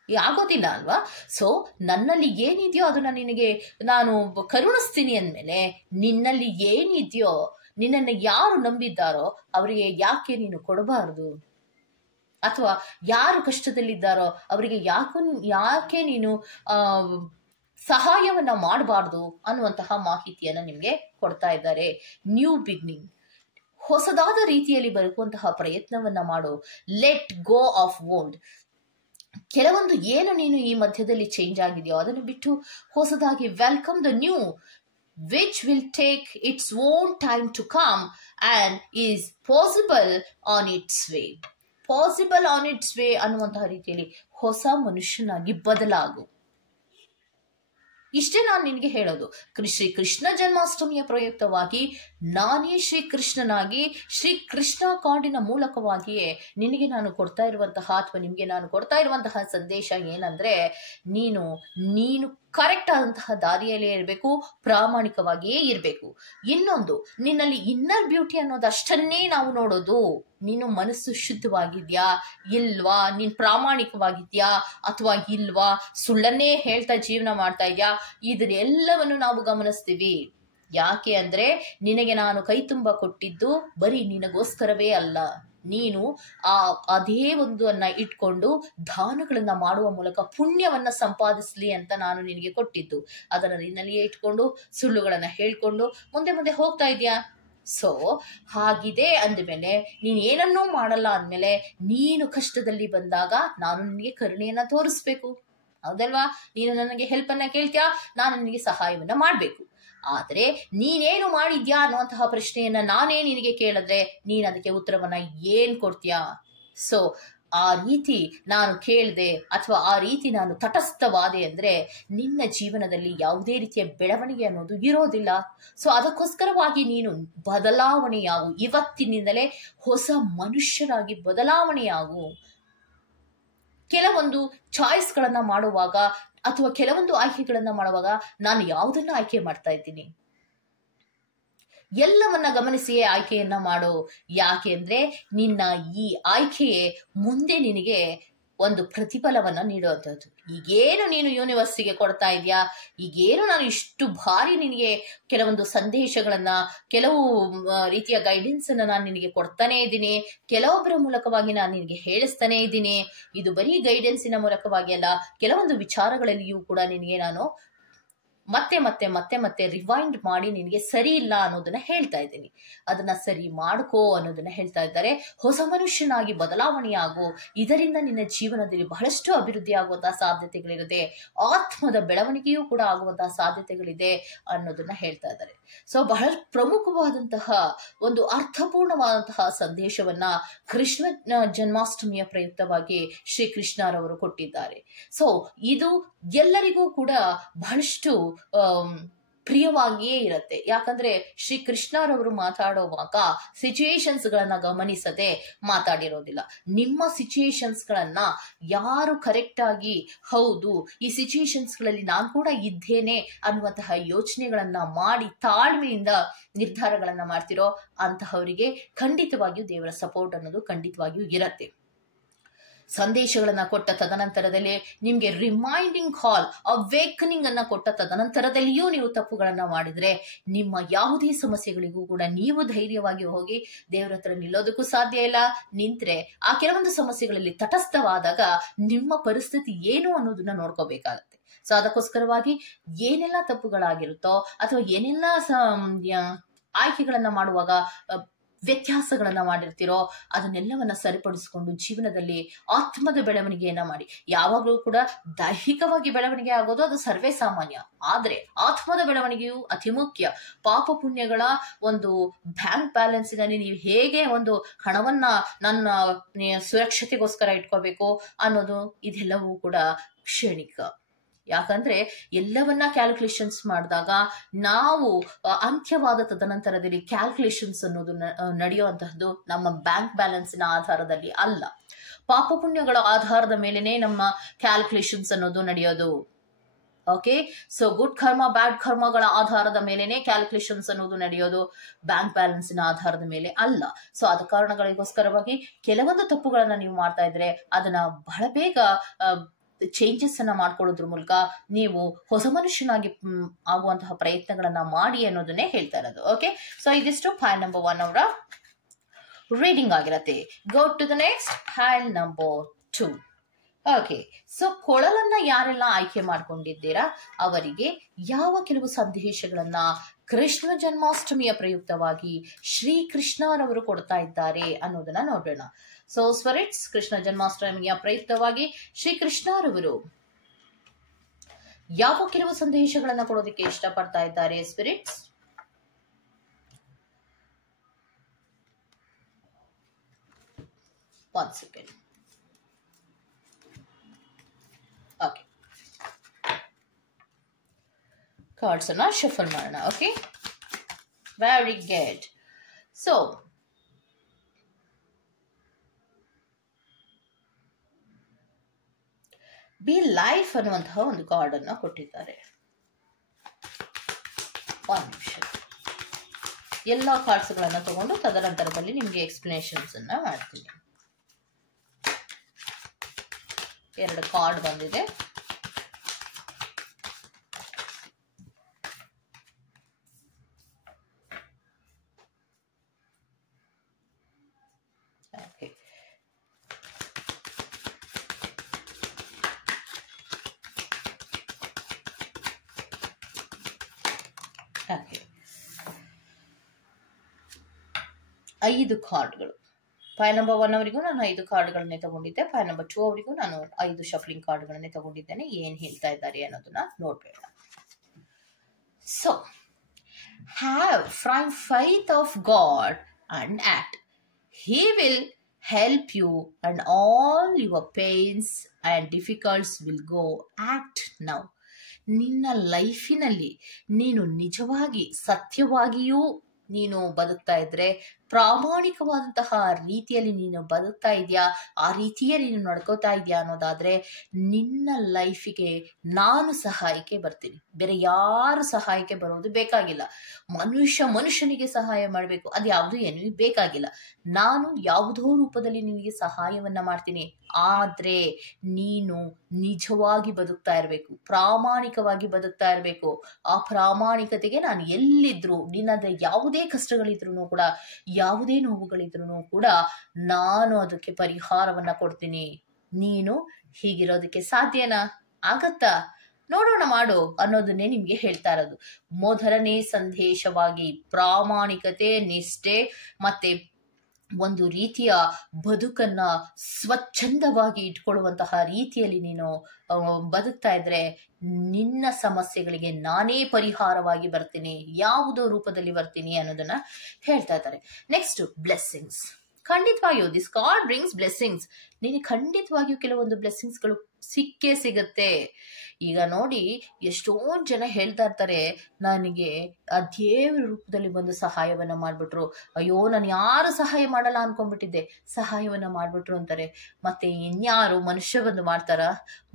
ಆಗೋದಿಲ್ಲ ಅಲ್ವಾ? ಸೊ ನನ್ನಲ್ಲಿ ಏನಿದೆಯೋ ಅದನ್ನ ನಿನಗೆ ನಾನು ಕರುಣಿಸ್ತೀನಿ ಅಂದ್ಮೇಲೆ ನಿನ್ನಲ್ಲಿ ಏನಿದೆಯೋ ನಿನ್ನನ್ನು ಯಾರು ನಂಬಿದ್ದಾರೋ ಅವರಿಗೆ ಯಾಕೆ ನೀನು ಕೊಡಬಾರದು, ಅಥವಾ ಯಾರು ಕಷ್ಟದಲ್ಲಿದ್ದಾರೋ ಅವರಿಗೆ ಯಾಕೆ ನೀನು ಸಹಾಯವನ್ನ ಮಾಡಬಾರ್ದು ಅನ್ನುವಂತಹ ಮಾಹಿತಿಯನ್ನ ನಿಮ್ಗೆ ಕೊಡ್ತಾ ಇದ್ದಾರೆ. ನ್ಯೂ ಬಿಗ್ನಿಂಗ್, ಹೊಸದಾದ ರೀತಿಯಲ್ಲಿ ಬರುವಂತಹ ಪ್ರಯತ್ನವನ್ನ ಮಾಡು. Let go of old. ಕೆಲವೊಂದು ಏನು ನೀನು ಈ ಮಧ್ಯದಲ್ಲಿ ಚೇಂಜ್ ಆಗಿದೆಯೋ ಅದನ್ನು ಬಿಟ್ಟು ಹೊಸದಾಗಿ welcome the new which will take its own time to come and is possible on its way. Possible on its way ಅನ್ನುವಂತಹ ರೀತಿಯಲ್ಲಿ ಹೊಸ ಮನುಷ್ಯನಾಗಿ ಬದಲಾಗು. ಇಷ್ಟೇ ನಾನು ನಿನಗೆ ಹೇಳೋದು. ಶ್ರೀ ಕೃಷ್ಣ ಜನ್ಮಾಷ್ಟಮಿಯ ಪ್ರಯುಕ್ತವಾಗಿ ನಾನೇ ಶ್ರೀ ಕೃಷ್ಣನಾಗಿ ಶ್ರೀ ಕೃಷ್ಣ ಕಾರ್ಡಿನ ಮೂಲಕವಾಗಿಯೇ ನಿನಗೆ ನಾನು ಕೊಡ್ತಾ ಇರುವಂತಹ ಅಥವಾ ನಿಮಗೆ ನಾನು ಕೊಡ್ತಾ ಇರುವಂತಹ ಸಂದೇಶ ಏನಂದ್ರೆ, ನೀನು ಕರೆಕ್ಟ್ ಆದಂತಹ ದಾರಿಯಲ್ಲೇ ಇರಬೇಕು, ಪ್ರಾಮಾಣಿಕವಾಗಿಯೇ ಇರಬೇಕು. ಇನ್ನೊಂದು, ನಿನ್ನಲ್ಲಿ ಇನ್ನರ್ ಬ್ಯೂಟಿ ಅನ್ನೋದಷ್ಟನ್ನೇ ನಾವು ನೋಡೋದು. ನೀನು ಮನಸ್ಸು ಶುದ್ಧವಾಗಿದ್ಯಾ ಇಲ್ವಾ, ನೀನ್ ಪ್ರಾಮಾಣಿಕವಾಗಿದ್ಯಾ ಅಥವಾ ಇಲ್ವಾ, ಸುಳ್ಳನ್ನೇ ಹೇಳ್ತಾ ಜೀವನ ಮಾಡ್ತಾ ಇದ್ಯಾ, ಇದನ್ನೆಲ್ಲವನ್ನು ನಾವು ಗಮನಿಸ್ತೀವಿ. ಯಾಕೆ ಅಂದ್ರೆ ನಿನಗೆ ನಾನು ಕೈ ತುಂಬ ಕೊಟ್ಟಿದ್ದು ಬರೀ ನಿನಗೋಸ್ಕರವೇ ಅಲ್ಲ. ನೀನು ಅದೇ ಒಂದನ್ನ ಇಟ್ಕೊಂಡು ದಾನಗಳನ್ನ ಮಾಡುವ ಮೂಲಕ ಪುಣ್ಯವನ್ನ ಸಂಪಾದಿಸ್ಲಿ ಅಂತ ನಾನು ನಿನಗೆ ಕೊಟ್ಟಿದ್ದು. ಅದನ್ನ ನಿನ್ನಲ್ಲಿಯೇ ಇಟ್ಕೊಂಡು ಸುಳ್ಳುಗಳನ್ನ ಹೇಳ್ಕೊಂಡು ಮುಂದೆ ಹೋಗ್ತಾ ಇದೆಯಾ. ಸೊ ಹಾಗಿದೆ ಅಂದಮೇಲೆ ನೀನ್ ಏನನ್ನೂ ಮಾಡಲ್ಲ ಅಂದ್ಮೇಲೆ ನೀನು ಕಷ್ಟದಲ್ಲಿ ಬಂದಾಗ ನಾನು ನಿನಗೆ ಕರುಣೆಯನ್ನ ತೋರಿಸ್ಬೇಕು, ಹೌದಲ್ವಾ? ನೀನು ನನಗೆ ಹೆಲ್ಪ್ ಅನ್ನ ಕೇಳ್ತೀಯಾ, ನಾನು ನಿನಗೆ ಸಹಾಯವನ್ನ ಮಾಡ್ಬೇಕು. ಆದ್ರೆ ನೀನೇನು ಮಾಡಿದ್ಯಾ ಅನ್ನುವಂತಹ ಪ್ರಶ್ನೆಯನ್ನ ನಾನೇ ನಿನಗೆ ಕೇಳಿದ್ರೆ ನೀನ್ ಅದಕ್ಕೆ ಉತ್ತರವನ್ನ ಏನ್ ಕೊಡ್ತೀಯಾ? ಸೊ ಆ ರೀತಿ ನಾನು ಕೇಳ್ದೆ ಅಥವಾ ಆ ರೀತಿ ನಾನು ತಟಸ್ಥವಾದೆ ಅಂದ್ರೆ ನಿನ್ನ ಜೀವನದಲ್ಲಿ ಯಾವುದೇ ರೀತಿಯ ಬೆಳವಣಿಗೆ ಅನ್ನೋದು ಇರೋದಿಲ್ಲ. ಸೊ ಅದಕ್ಕೋಸ್ಕರವಾಗಿ ನೀನು ಬದಲಾವಣೆಯಾಗು. ಇವತ್ತಿನಿಂದಲೇ ಹೊಸ ಮನುಷ್ಯರಾಗಿ ಬದಲಾವಣೆಯಾಗು. ಕೆಲವೊಂದು ಚಾಯ್ಸ್ಗಳನ್ನ ಮಾಡುವಾಗ ಅಥವಾ ಕೆಲವೊಂದು ಆಯ್ಕೆಗಳನ್ನ ಮಾಡುವಾಗ ನಾನು ಯಾವುದನ್ನ ಆಯ್ಕೆ ಮಾಡ್ತಾ ಇದ್ದೀನಿ, ಎಲ್ಲವನ್ನ ಗಮನಿಸಿಯೇ ಆಯ್ಕೆಯನ್ನ ಮಾಡು. ಯಾಕೆ ಅಂದ್ರೆ ನಿನ್ನ ಈ ಆಯ್ಕೆಯೇ ಮುಂದೆ ನಿನಗೆ ಒಂದು ಪ್ರತಿಫಲವನ್ನ ನೀಡುವಂಥದ್ದು. ಈಗೇನು ನೀನು ಯೂನಿವರ್ಸಿಟಿಗೆ ಕೊಡ್ತಾ ಇದೆಯಾ, ಈಗೇನು ನಾನು ಇಷ್ಟು ಬಾರಿ ನಿನಗೆ ಕೆಲವೊಂದು ಸಂದೇಶಗಳನ್ನ, ಕೆಲವು ರೀತಿಯ ಗೈಡೆನ್ಸ್ ಅನ್ನ ನಾನು ನಿನಗೆ ಕೊಡ್ತಾನೆ ಇದ್ದೀನಿ, ಕೆಲವೊಬ್ಬರ ಮೂಲಕವಾಗಿ ನಾನು ನಿನಗೆ ಹೇಳಿಸ್ತಾನೆ ಇದ್ದೀನಿ. ಇದು ಬರೀ ಗೈಡೆನ್ಸಿನ ಮೂಲಕವಾಗಿ ಅಲ್ಲ, ಕೆಲವೊಂದು ವಿಚಾರಗಳಲ್ಲಿಯೂ ಕೂಡ ನಿನಗೆ ನಾನು ಮತ್ತೆ ಮತ್ತೆ ಮತ್ತೆ ಮತ್ತೆ ರಿವೈಂಡ್ ಮಾಡಿ ನಿನಗೆ ಸರಿ ಇಲ್ಲ ಅನ್ನೋದನ್ನ ಹೇಳ್ತಾ ಇದ್ದೀನಿ. ಅದನ್ನ ಸರಿ ಮಾಡ್ಕೋ ಅನ್ನೋದನ್ನ ಹೇಳ್ತಾ ಇದ್ದಾರೆ. ಹೊಸ ಮನುಷ್ಯನಾಗಿ ಬದಲಾವಣೆಯಾಗು. ಇದರಿಂದ ನಿನ್ನ ಜೀವನದಲ್ಲಿ ಬಹಳಷ್ಟು ಅಭಿವೃದ್ಧಿ ಆಗುವಂತಹ ಸಾಧ್ಯತೆಗಳಿರುತ್ತೆ, ಆತ್ಮದ ಬೆಳವಣಿಗೆಯೂ ಕೂಡ ಆಗುವಂತಹ ಸಾಧ್ಯತೆಗಳಿದೆ ಅನ್ನೋದನ್ನ ಹೇಳ್ತಾ ಇದ್ದಾರೆ. ಸೊ ಬಹಳ ಪ್ರಮುಖವಾದಂತಹ ಒಂದು ಅರ್ಥಪೂರ್ಣವಾದಂತಹ ಸಂದೇಶವನ್ನ ಕೃಷ್ಣ ಜನ್ಮಾಷ್ಟಮಿಯ ಪ್ರಯುಕ್ತವಾಗಿ ಶ್ರೀ ಕೃಷ್ಣರವರು ಕೊಟ್ಟಿದ್ದಾರೆ. ಸೊ ಇದು ಎಲ್ಲರಿಗೂ ಕೂಡ ಬಹಳಷ್ಟು ಪ್ರಿಯವಾಗಿಯೇ ಇರುತ್ತೆ. ಯಾಕಂದ್ರೆ ಶ್ರೀ ಕೃಷ್ಣರವರು ಮಾತಾಡುವಾಗ ಸಿಚುಯೇಷನ್ಸ್ ಗಳನ್ನ ಗಮನಿಸದೆ ಮಾತಾಡಿರೋದಿಲ್ಲ. ನಿಮ್ಮ ಸಿಚುಯೇಷನ್ಸ್ ಗಳನ್ನ ಯಾರು ಕರೆಕ್ಟ್ ಆಗಿ ಹೌದು ಈ ಸಿಚುಯೇಷನ್ಸ್ ಗಳಲ್ಲಿ ನಾನು ಕೂಡ ಇದ್ದೇನೆ ಅನ್ನುವಂತಹ ಯೋಚನೆಗಳನ್ನ ಮಾಡಿ ತಾಳ್ಮೆಯಿಂದ ನಿರ್ಧಾರಗಳನ್ನ ಮಾಡ್ತಿರೋ ಅಂತಹವರಿಗೆ ಖಂಡಿತವಾಗಿಯೂ ದೇವರ ಸಪೋರ್ಟ್ ಅನ್ನೋದು ಖಂಡಿತವಾಗಿಯೂ ಇರತ್ತೆ. ಸಂದೇಶಗಳನ್ನ ಕೊಟ್ಟ ತದನಂತರದಲ್ಲಿ ನಿಮ್ಗೆ ರಿಮೈಂಡಿಂಗ್ ಕಾಲ್, ಅವೇಕನಿಂಗ್ ಅನ್ನ ಕೊಟ್ಟ ತದನಂತರದಲ್ಲಿಯೂ ನೀವು ತಪ್ಪುಗಳನ್ನ ಮಾಡಿದ್ರೆ ನಿಮ್ಮ ಯಾವುದೇ ಸಮಸ್ಯೆಗಳಿಗೂ ಕೂಡ ನೀವು ಧೈರ್ಯವಾಗಿ ಹೋಗಿ ದೇವರ ಹತ್ರ ನಿಲ್ಲೋದಕ್ಕೂ ಸಾಧ್ಯ ಇಲ್ಲ. ನಿಂತ್ರೆ ಆ ಕೆಲವೊಂದು ಸಮಸ್ಯೆಗಳಲ್ಲಿ ತಟಸ್ಥವಾದಾಗ ನಿಮ್ಮ ಪರಿಸ್ಥಿತಿ ಏನು ಅನ್ನೋದನ್ನ ನೋಡ್ಕೋಬೇಕಾಗತ್ತೆ. ಸೊ ಅದಕ್ಕೋಸ್ಕರವಾಗಿ ಏನೆಲ್ಲ ತಪ್ಪುಗಳಾಗಿರುತ್ತೋ ಅಥವಾ ಏನೆಲ್ಲ ಆಯ್ಕೆಗಳನ್ನ ಮಾಡುವಾಗ ವ್ಯತ್ಯಾಸಗಳನ್ನ ಮಾಡಿರ್ತೀರೋ ಅದನ್ನೆಲ್ಲವನ್ನ ಸರಿಪಡಿಸಿಕೊಂಡು ಜೀವನದಲ್ಲಿ ಆತ್ಮದ ಬೆಳವಣಿಗೆಯನ್ನ ಮಾಡಿ. ಯಾವಾಗಲೂ ಕೂಡ ದೈಹಿಕವಾಗಿ ಬೆಳವಣಿಗೆ ಆಗೋದು ಅದು ಸರ್ವೇ ಸಾಮಾನ್ಯ, ಆದ್ರೆ ಆತ್ಮದ ಬೆಳವಣಿಗೆಯು ಅತಿ ಮುಖ್ಯ. ಪಾಪ ಪುಣ್ಯಗಳ ಒಂದು ಬ್ಯಾಂಕ್ ಬ್ಯಾಲೆನ್ಸಿನಲ್ಲಿ ನೀವು ಹೇಗೆ ಒಂದು ಹಣವನ್ನ ನನ್ನ ಸುರಕ್ಷತೆಗೋಸ್ಕರ ಇಟ್ಕೋಬೇಕು ಅನ್ನೋದು ಇದೆಲ್ಲವೂ ಕೂಡ ಕ್ಷಣಿಕ. ಯಾಕಂದ್ರೆ ಎಲ್ಲವನ್ನ ಕ್ಯಾಲ್ಕುಲೇಷನ್ಸ್ ಮಾಡಿದಾಗ ನಾವು ಅಂತ್ಯವಾದ ತದನಂತರದಲ್ಲಿ ಕ್ಯಾಲ್ಕುಲೇಷನ್ಸ್ ಅನ್ನೋದು ನಡೆಯುವಂತಹದ್ದು ನಮ್ಮ ಬ್ಯಾಂಕ್ ಬ್ಯಾಲೆನ್ಸಿನ ಆಧಾರದಲ್ಲಿ ಅಲ್ಲ, ಪಾಪ ಪುಣ್ಯಗಳ ಆಧಾರದ ಮೇಲೆನೆ ನಮ್ಮ ಕ್ಯಾಲ್ಕುಲೇಷನ್ಸ್ ಅನ್ನೋದು ನಡೆಯೋದು. ಓಕೆ, ಸೊ ಗುಡ್ ಕರ್ಮ ಬ್ಯಾಡ್ ಕರ್ಮಗಳ ಆಧಾರದ ಮೇಲೆನೆ ಕ್ಯಾಲ್ಕುಲೇಷನ್ಸ್ ಅನ್ನೋದು ನಡೆಯೋದು, ಬ್ಯಾಂಕ್ ಬ್ಯಾಲೆನ್ಸಿನ ಆಧಾರದ ಮೇಲೆ ಅಲ್ಲ. ಸೊ ಆದ ಕಾರಣಗಳಿಗೋಸ್ಕರವಾಗಿ ಕೆಲವೊಂದು ತಪ್ಪುಗಳನ್ನ ನೀವು ಮಾಡ್ತಾ ಇದ್ರೆ ಅದನ್ನ ಬಹಳ ಬೇಗ ಚೇಂಜಸ್ ಅನ್ನ ಮಾಡ್ಕೊಳ್ಳೋದ್ರ ಮೂಲಕ ನೀವು ಹೊಸ ಮನುಷ್ಯನಾಗಿ ಆಗುವಂತಹ ಪ್ರಯತ್ನಗಳನ್ನ ಮಾಡಿ ಅನ್ನೋದನ್ನೇ ಹೇಳ್ತಾ ಇರೋದು. ಓಕೆ, ಸೊ ಇದಿಷ್ಟು ಫೈಲ್ ನಂಬರ್ 1 ಅವರ ರೀಡಿಂಗ್ ಆಗಿರತ್ತೆ. Go to the next file number 2. Okay, so ಕೊಳಲನ್ನ ಯಾರೆಲ್ಲ ಆಯ್ಕೆ ಮಾಡ್ಕೊಂಡಿದ್ದೀರಾ ಅವರಿಗೆ ಯಾವ ಕೆಲವು ಸಂದೇಶಗಳನ್ನ ಕೃಷ್ಣ ಜನ್ಮಾಷ್ಟಮಿಯ ಪ್ರಯುಕ್ತವಾಗಿ ಶ್ರೀ ಕೃಷ್ಣರವರು ಕೊಡ್ತಾ ಇದ್ದಾರೆ ಅನ್ನೋದನ್ನ ನೋಡೋಣ. ಸೊ ಸ್ಪಿರಿಟ್ಸ್, ಕೃಷ್ಣ ಜನ್ಮಾಷ್ಟಮಿಯ ಪ್ರಯುಕ್ತವಾಗಿ ಶ್ರೀ ಕೃಷ್ಣರವರು ಯಾವ ಕೆಲವು ಸಂದೇಶಗಳನ್ನ ಕೊಡೋದಕ್ಕೆ ಇಷ್ಟಪಡ್ತಾ ಇದ್ದಾರೆ spirits? One second. Okay. Cards ಅನ್ನ shuffle ಮಾಡೋಣ. Okay. Very good. So, be life ಅನ್ನುವಂತಹ ಒಂದು ಕಾರ್ಡ್ ಅನ್ನ ಕೊಟ್ಟಿದ್ದಾರೆ. ಒಂದು ನಿಮಿಷ, ಎಲ್ಲ ಕಾರ್ಡ್ಸ್ ಗಳನ್ನ ತಗೊಂಡು ತದನಂತರದಲ್ಲಿ ನಿಮಗೆ ಎಕ್ಸ್ಪ್ಲನೇಷನ್ಸ್ ಅನ್ನ ಮಾಡ್ತೀನಿ. 2 ಕಾರ್ಡ್ ಬಂದಿದೆ. ಐದು ಕಾರ್ಡ್ಗಳು. ಫೈಲ್ ನಂಬರ್ 1 ಅವರಿಗೂ ನಾನು 5 ಕಾರ್ಡ್ಗಳನ್ನೇ ತಗೊಂಡಿದ್ದೆ. ಫೈಲ್ ನಂಬರ್ 2 ಅವರಿಗೂ ನಾನು 5 ಶಫ್ಲಿಂಗ್ ಕಾರ್ಡ್ಗಳನ್ನೇ ತಗೊಂಡಿದ್ದೇನೆ. ಏನ್ ಹೇಳ್ತಾ ಇದ್ದಾರೆ ಅನ್ನೋದನ್ನ ನೋಡ್ಬೇಡ. So have from faith of God and act. He will help you and all your pains and difficulties will go. Act now. ನಿನ್ನ ಲೈಫಿನಲ್ಲಿ ನೀನು ನಿಜವಾಗಿ ಸತ್ಯವಾಗಿಯೂ ನೀನು ಬದುಕ್ತಾ ಇದ್ರೆ, ಪ್ರಾಮಾಣಿಕವಾದಂತಹ ರೀತಿಯಲ್ಲಿ ನೀನು ಬದುಕ್ತಾ ಇದೆಯಾ, ಆ ರೀತಿಯಲ್ಲಿ ನೀನು ನಡ್ಕೋತಾ ಇದೆಯಾ ಅನ್ನೋದಾದ್ರೆ ನಿನ್ನ ಲೈಫಿಗೆ ನಾನು ಸಹಾಯಕ್ಕೆ ಬರ್ತೀನಿ. ಬೇರೆ ಯಾರು ಸಹಾಯಕ್ಕೆ ಬರೋದು ಬೇಕಾಗಿಲ್ಲ. ಮನುಷ್ಯನಿಗೆ ಸಹಾಯ ಮಾಡಬೇಕು, ಅದು ಯಾವುದು ಏನು ಬೇಕಾಗಿಲ್ಲ. ನಾನು ಯಾವುದೋ ರೂಪದಲ್ಲಿ ನಿನಗೆ ಸಹಾಯವನ್ನ ಮಾಡ್ತೀನಿ. ಆದ್ರೆ ನೀನು ನಿಜವಾಗಿ ಬದುಕ್ತಾ ಇರಬೇಕು, ಪ್ರಾಮಾಣಿಕವಾಗಿ ಬದುಕ್ತಾ ಇರಬೇಕು. ಆ ಪ್ರಾಮಾಣಿಕತೆಗೆ ನಾನು ಎಲ್ಲಿದ್ರು, ನಿನ್ನದ ಯಾವುದೇ ಕಷ್ಟಗಳಿದ್ರು ಕೂಡ, ಯಾವುದೇ ನೋವುಗಳಿದ್ರು ಕೂಡ ನಾನು ಅದಕ್ಕೆ ಪರಿಹಾರವನ್ನ ಕೊಡ್ತೀನಿ. ನೀನು ಹೀಗಿರೋದಕ್ಕೆ ಸಾಧ್ಯನಾ? ಆಗತ್ತಾ? ನೋಡೋಣ, ಮಾಡು ಅನ್ನೋದನ್ನೇ ನಿಮ್ಗೆ ಹೇಳ್ತಾ ಇರೋದು. ಮೊದಲನೇ ಸಂದೇಶವಾಗಿ ಪ್ರಾಮಾಣಿಕತೆ, ನಿಷ್ಠೆ ಮತ್ತೆ ಒಂದು ರೀತಿಯ ಬದುಕನ್ನ ಸ್ವಚ್ಛಂದವಾಗಿ ಇಟ್ಕೊಳ್ಳುವಂತಹ ರೀತಿಯಲ್ಲಿ ನೀನು ಬದುಕ್ತಾ ಇದ್ರೆ ನಿನ್ನ ಸಮಸ್ಯೆಗಳಿಗೆ ನಾನೇ ಪರಿಹಾರವಾಗಿ ಬರ್ತೀನಿ, ಯಾವುದೋ ರೂಪದಲ್ಲಿ ಬರ್ತೀನಿ ಅನ್ನೋದನ್ನ ಹೇಳ್ತಾ ಇದ್ದಾರೆ. Next, blessings. ಖಂಡಿತವಾಗಿಯೂ ದಿಸ್ ಕಾರ್ಡ್ ಬ್ರಿಂಗ್ಸ್ ಬ್ಲೆಸ್ಸಿಂಗ್ಸ್. ನಿನಗೆ ಖಂಡಿತವಾಗಿಯೂ ಕೆಲವೊಂದು ಬ್ಲೆಸ್ಸಿಂಗ್ಸ್ಗಳು ಸಿಕ್ಕೇ ಸಿಗತ್ತೆ. ಈಗ ನೋಡಿ, ಎಷ್ಟೊಂದು ಜನ ಹೇಳ್ತಾ ಇರ್ತಾರೆ, ನನಗೆ ಆ ದೇವರ ರೂಪದಲ್ಲಿ ಬಂದು ಸಹಾಯವನ್ನ ಮಾಡ್ಬಿಟ್ರು, ಅಯ್ಯೋ ನಾನು ಯಾರು ಸಹಾಯ ಮಾಡಲ್ಲ ಅನ್ಕೊಂಡ್ಬಿಟ್ಟಿದ್ದೆ, ಸಹಾಯವನ್ನ ಮಾಡ್ಬಿಟ್ರು ಅಂತಾರೆ. ಮತ್ತೆ ಇನ್ಯಾರು ಮನುಷ್ಯ ಬಂದು ಮಾಡ್ತಾರ?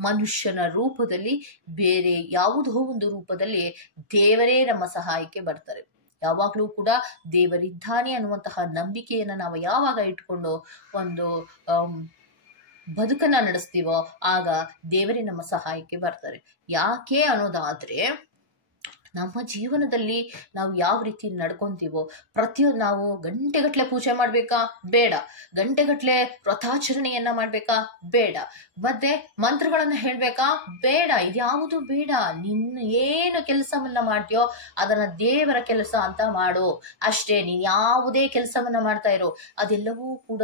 ಮನುಷ್ಯನ ರೂಪದಲ್ಲಿ, ಬೇರೆ ಯಾವುದೋ ಒಂದು ರೂಪದಲ್ಲಿ ದೇವರೇ ನಮ್ಮ ಸಹಾಯಕ್ಕೆ ಬರ್ತಾರೆ. ಯಾವಾಗ್ಲೂ ಕೂಡ ದೇವರಿದ್ದಾನೆ ಅನ್ನುವಂತಹ ನಂಬಿಕೆಯನ್ನ ನಾವು ಯಾವಾಗ ಇಟ್ಕೊಂಡು ಒಂದು ಬದುಕನ್ನ ನಡೆಸ್ತೀವೋ ಆಗ ದೇವರೇ ನಮ್ಮ ಸಹಾಯಕ್ಕೆ ಬರ್ತಾರೆ. ಯಾಕೆ ಅನ್ನೋದಾದ್ರೆ, ನಮ್ಮ ಜೀವನದಲ್ಲಿ ನಾವು ಯಾವ ರೀತಿ ನಡ್ಕೊಂತೀವೋ, ಪ್ರತಿಯೊಂದು ನಾವು ಗಂಟೆಗಟ್ಲೆ ಪೂಜೆ ಮಾಡ್ಬೇಕಾ? ಬೇಡ. ಗಂಟೆಗಟ್ಲೆ ವ್ರತಾಚರಣೆಯನ್ನ ಮಾಡ್ಬೇಕಾ? ಬೇಡ. ಮತ್ತೆ ಮಂತ್ರಗಳನ್ನ ಹೇಳ್ಬೇಕಾ? ಬೇಡ. ಇದ್ಯಾವುದು ಬೇಡ. ನಿನ್ನ ಏನು ಕೆಲಸವನ್ನ ಮಾಡ್ತೀಯೋ ಅದನ್ನ ದೇವರ ಕೆಲಸ ಅಂತ ಮಾಡು ಅಷ್ಟೇ. ನೀನ್ ಯಾವುದೇ ಕೆಲಸವನ್ನ ಮಾಡ್ತಾ ಇರೋ ಅದೆಲ್ಲವೂ ಕೂಡ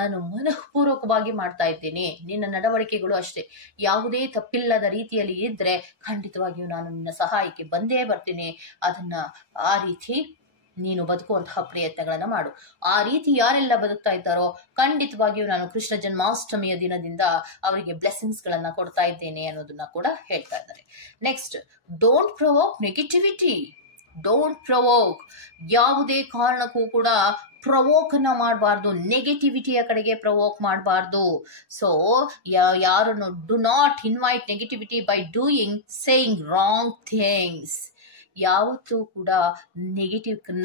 ನಾನು ಮನಃಪೂರ್ವಕವಾಗಿ ಮಾಡ್ತಾ ಇದ್ದೀನಿ. ನಿನ್ನ ನಡವಳಿಕೆಗಳು ಅಷ್ಟೇ, ಯಾವುದೇ ತಪ್ಪಿಲ್ಲದ ರೀತಿಯಲ್ಲಿ ಇದ್ರೆ ಖಂಡಿತವಾಗಿಯೂ ನಾನು ನಿನ್ನ ಸಹಾಯಕ್ಕೆ ಬಂದೇ ಬರ್ತೀನಿ. ಅದನ್ನ ಆ ರೀತಿ ನೀನು ಬದುಕುವಂತಹ ಪ್ರಯತ್ನಗಳನ್ನ ಮಾಡು. ಆ ರೀತಿ ಯಾರೆಲ್ಲ ಬದುಕ್ತಾ ಇದ್ದಾರೋ ಖಂಡಿತವಾಗಿಯೂ ನಾನು ಕೃಷ್ಣ ಜನ್ಮಾಷ್ಟಮಿಯ ದಿನದಿಂದ ಅವರಿಗೆ ಬ್ಲೆಸ್ಸಿಂಗ್ಸ್ ಗಳನ್ನ ಕೊಡ್ತಾ ಇದ್ದೇನೆ ಅನ್ನೋದನ್ನ ಕೂಡ ಹೇಳ್ತಾ ಇದ್ದಾರೆ. Next, don't provoke negativity. Don't provoke. ಯಾವುದೇ ಕಾರಣಕ್ಕೂ ಕೂಡ ಪ್ರವೋಕ್ ಅನ್ನ ಮಾಡಬಾರ್ದು, ನೆಗೆಟಿವಿಟಿಯ ಕಡೆಗೆ ಪ್ರವೋಕ್ ಮಾಡಬಾರ್ದು. ಸೊ ಯಾರನ್ನು do not invite negativity by doing saying wrong things. ಯಾವತ್ತೂ ಕೂಡ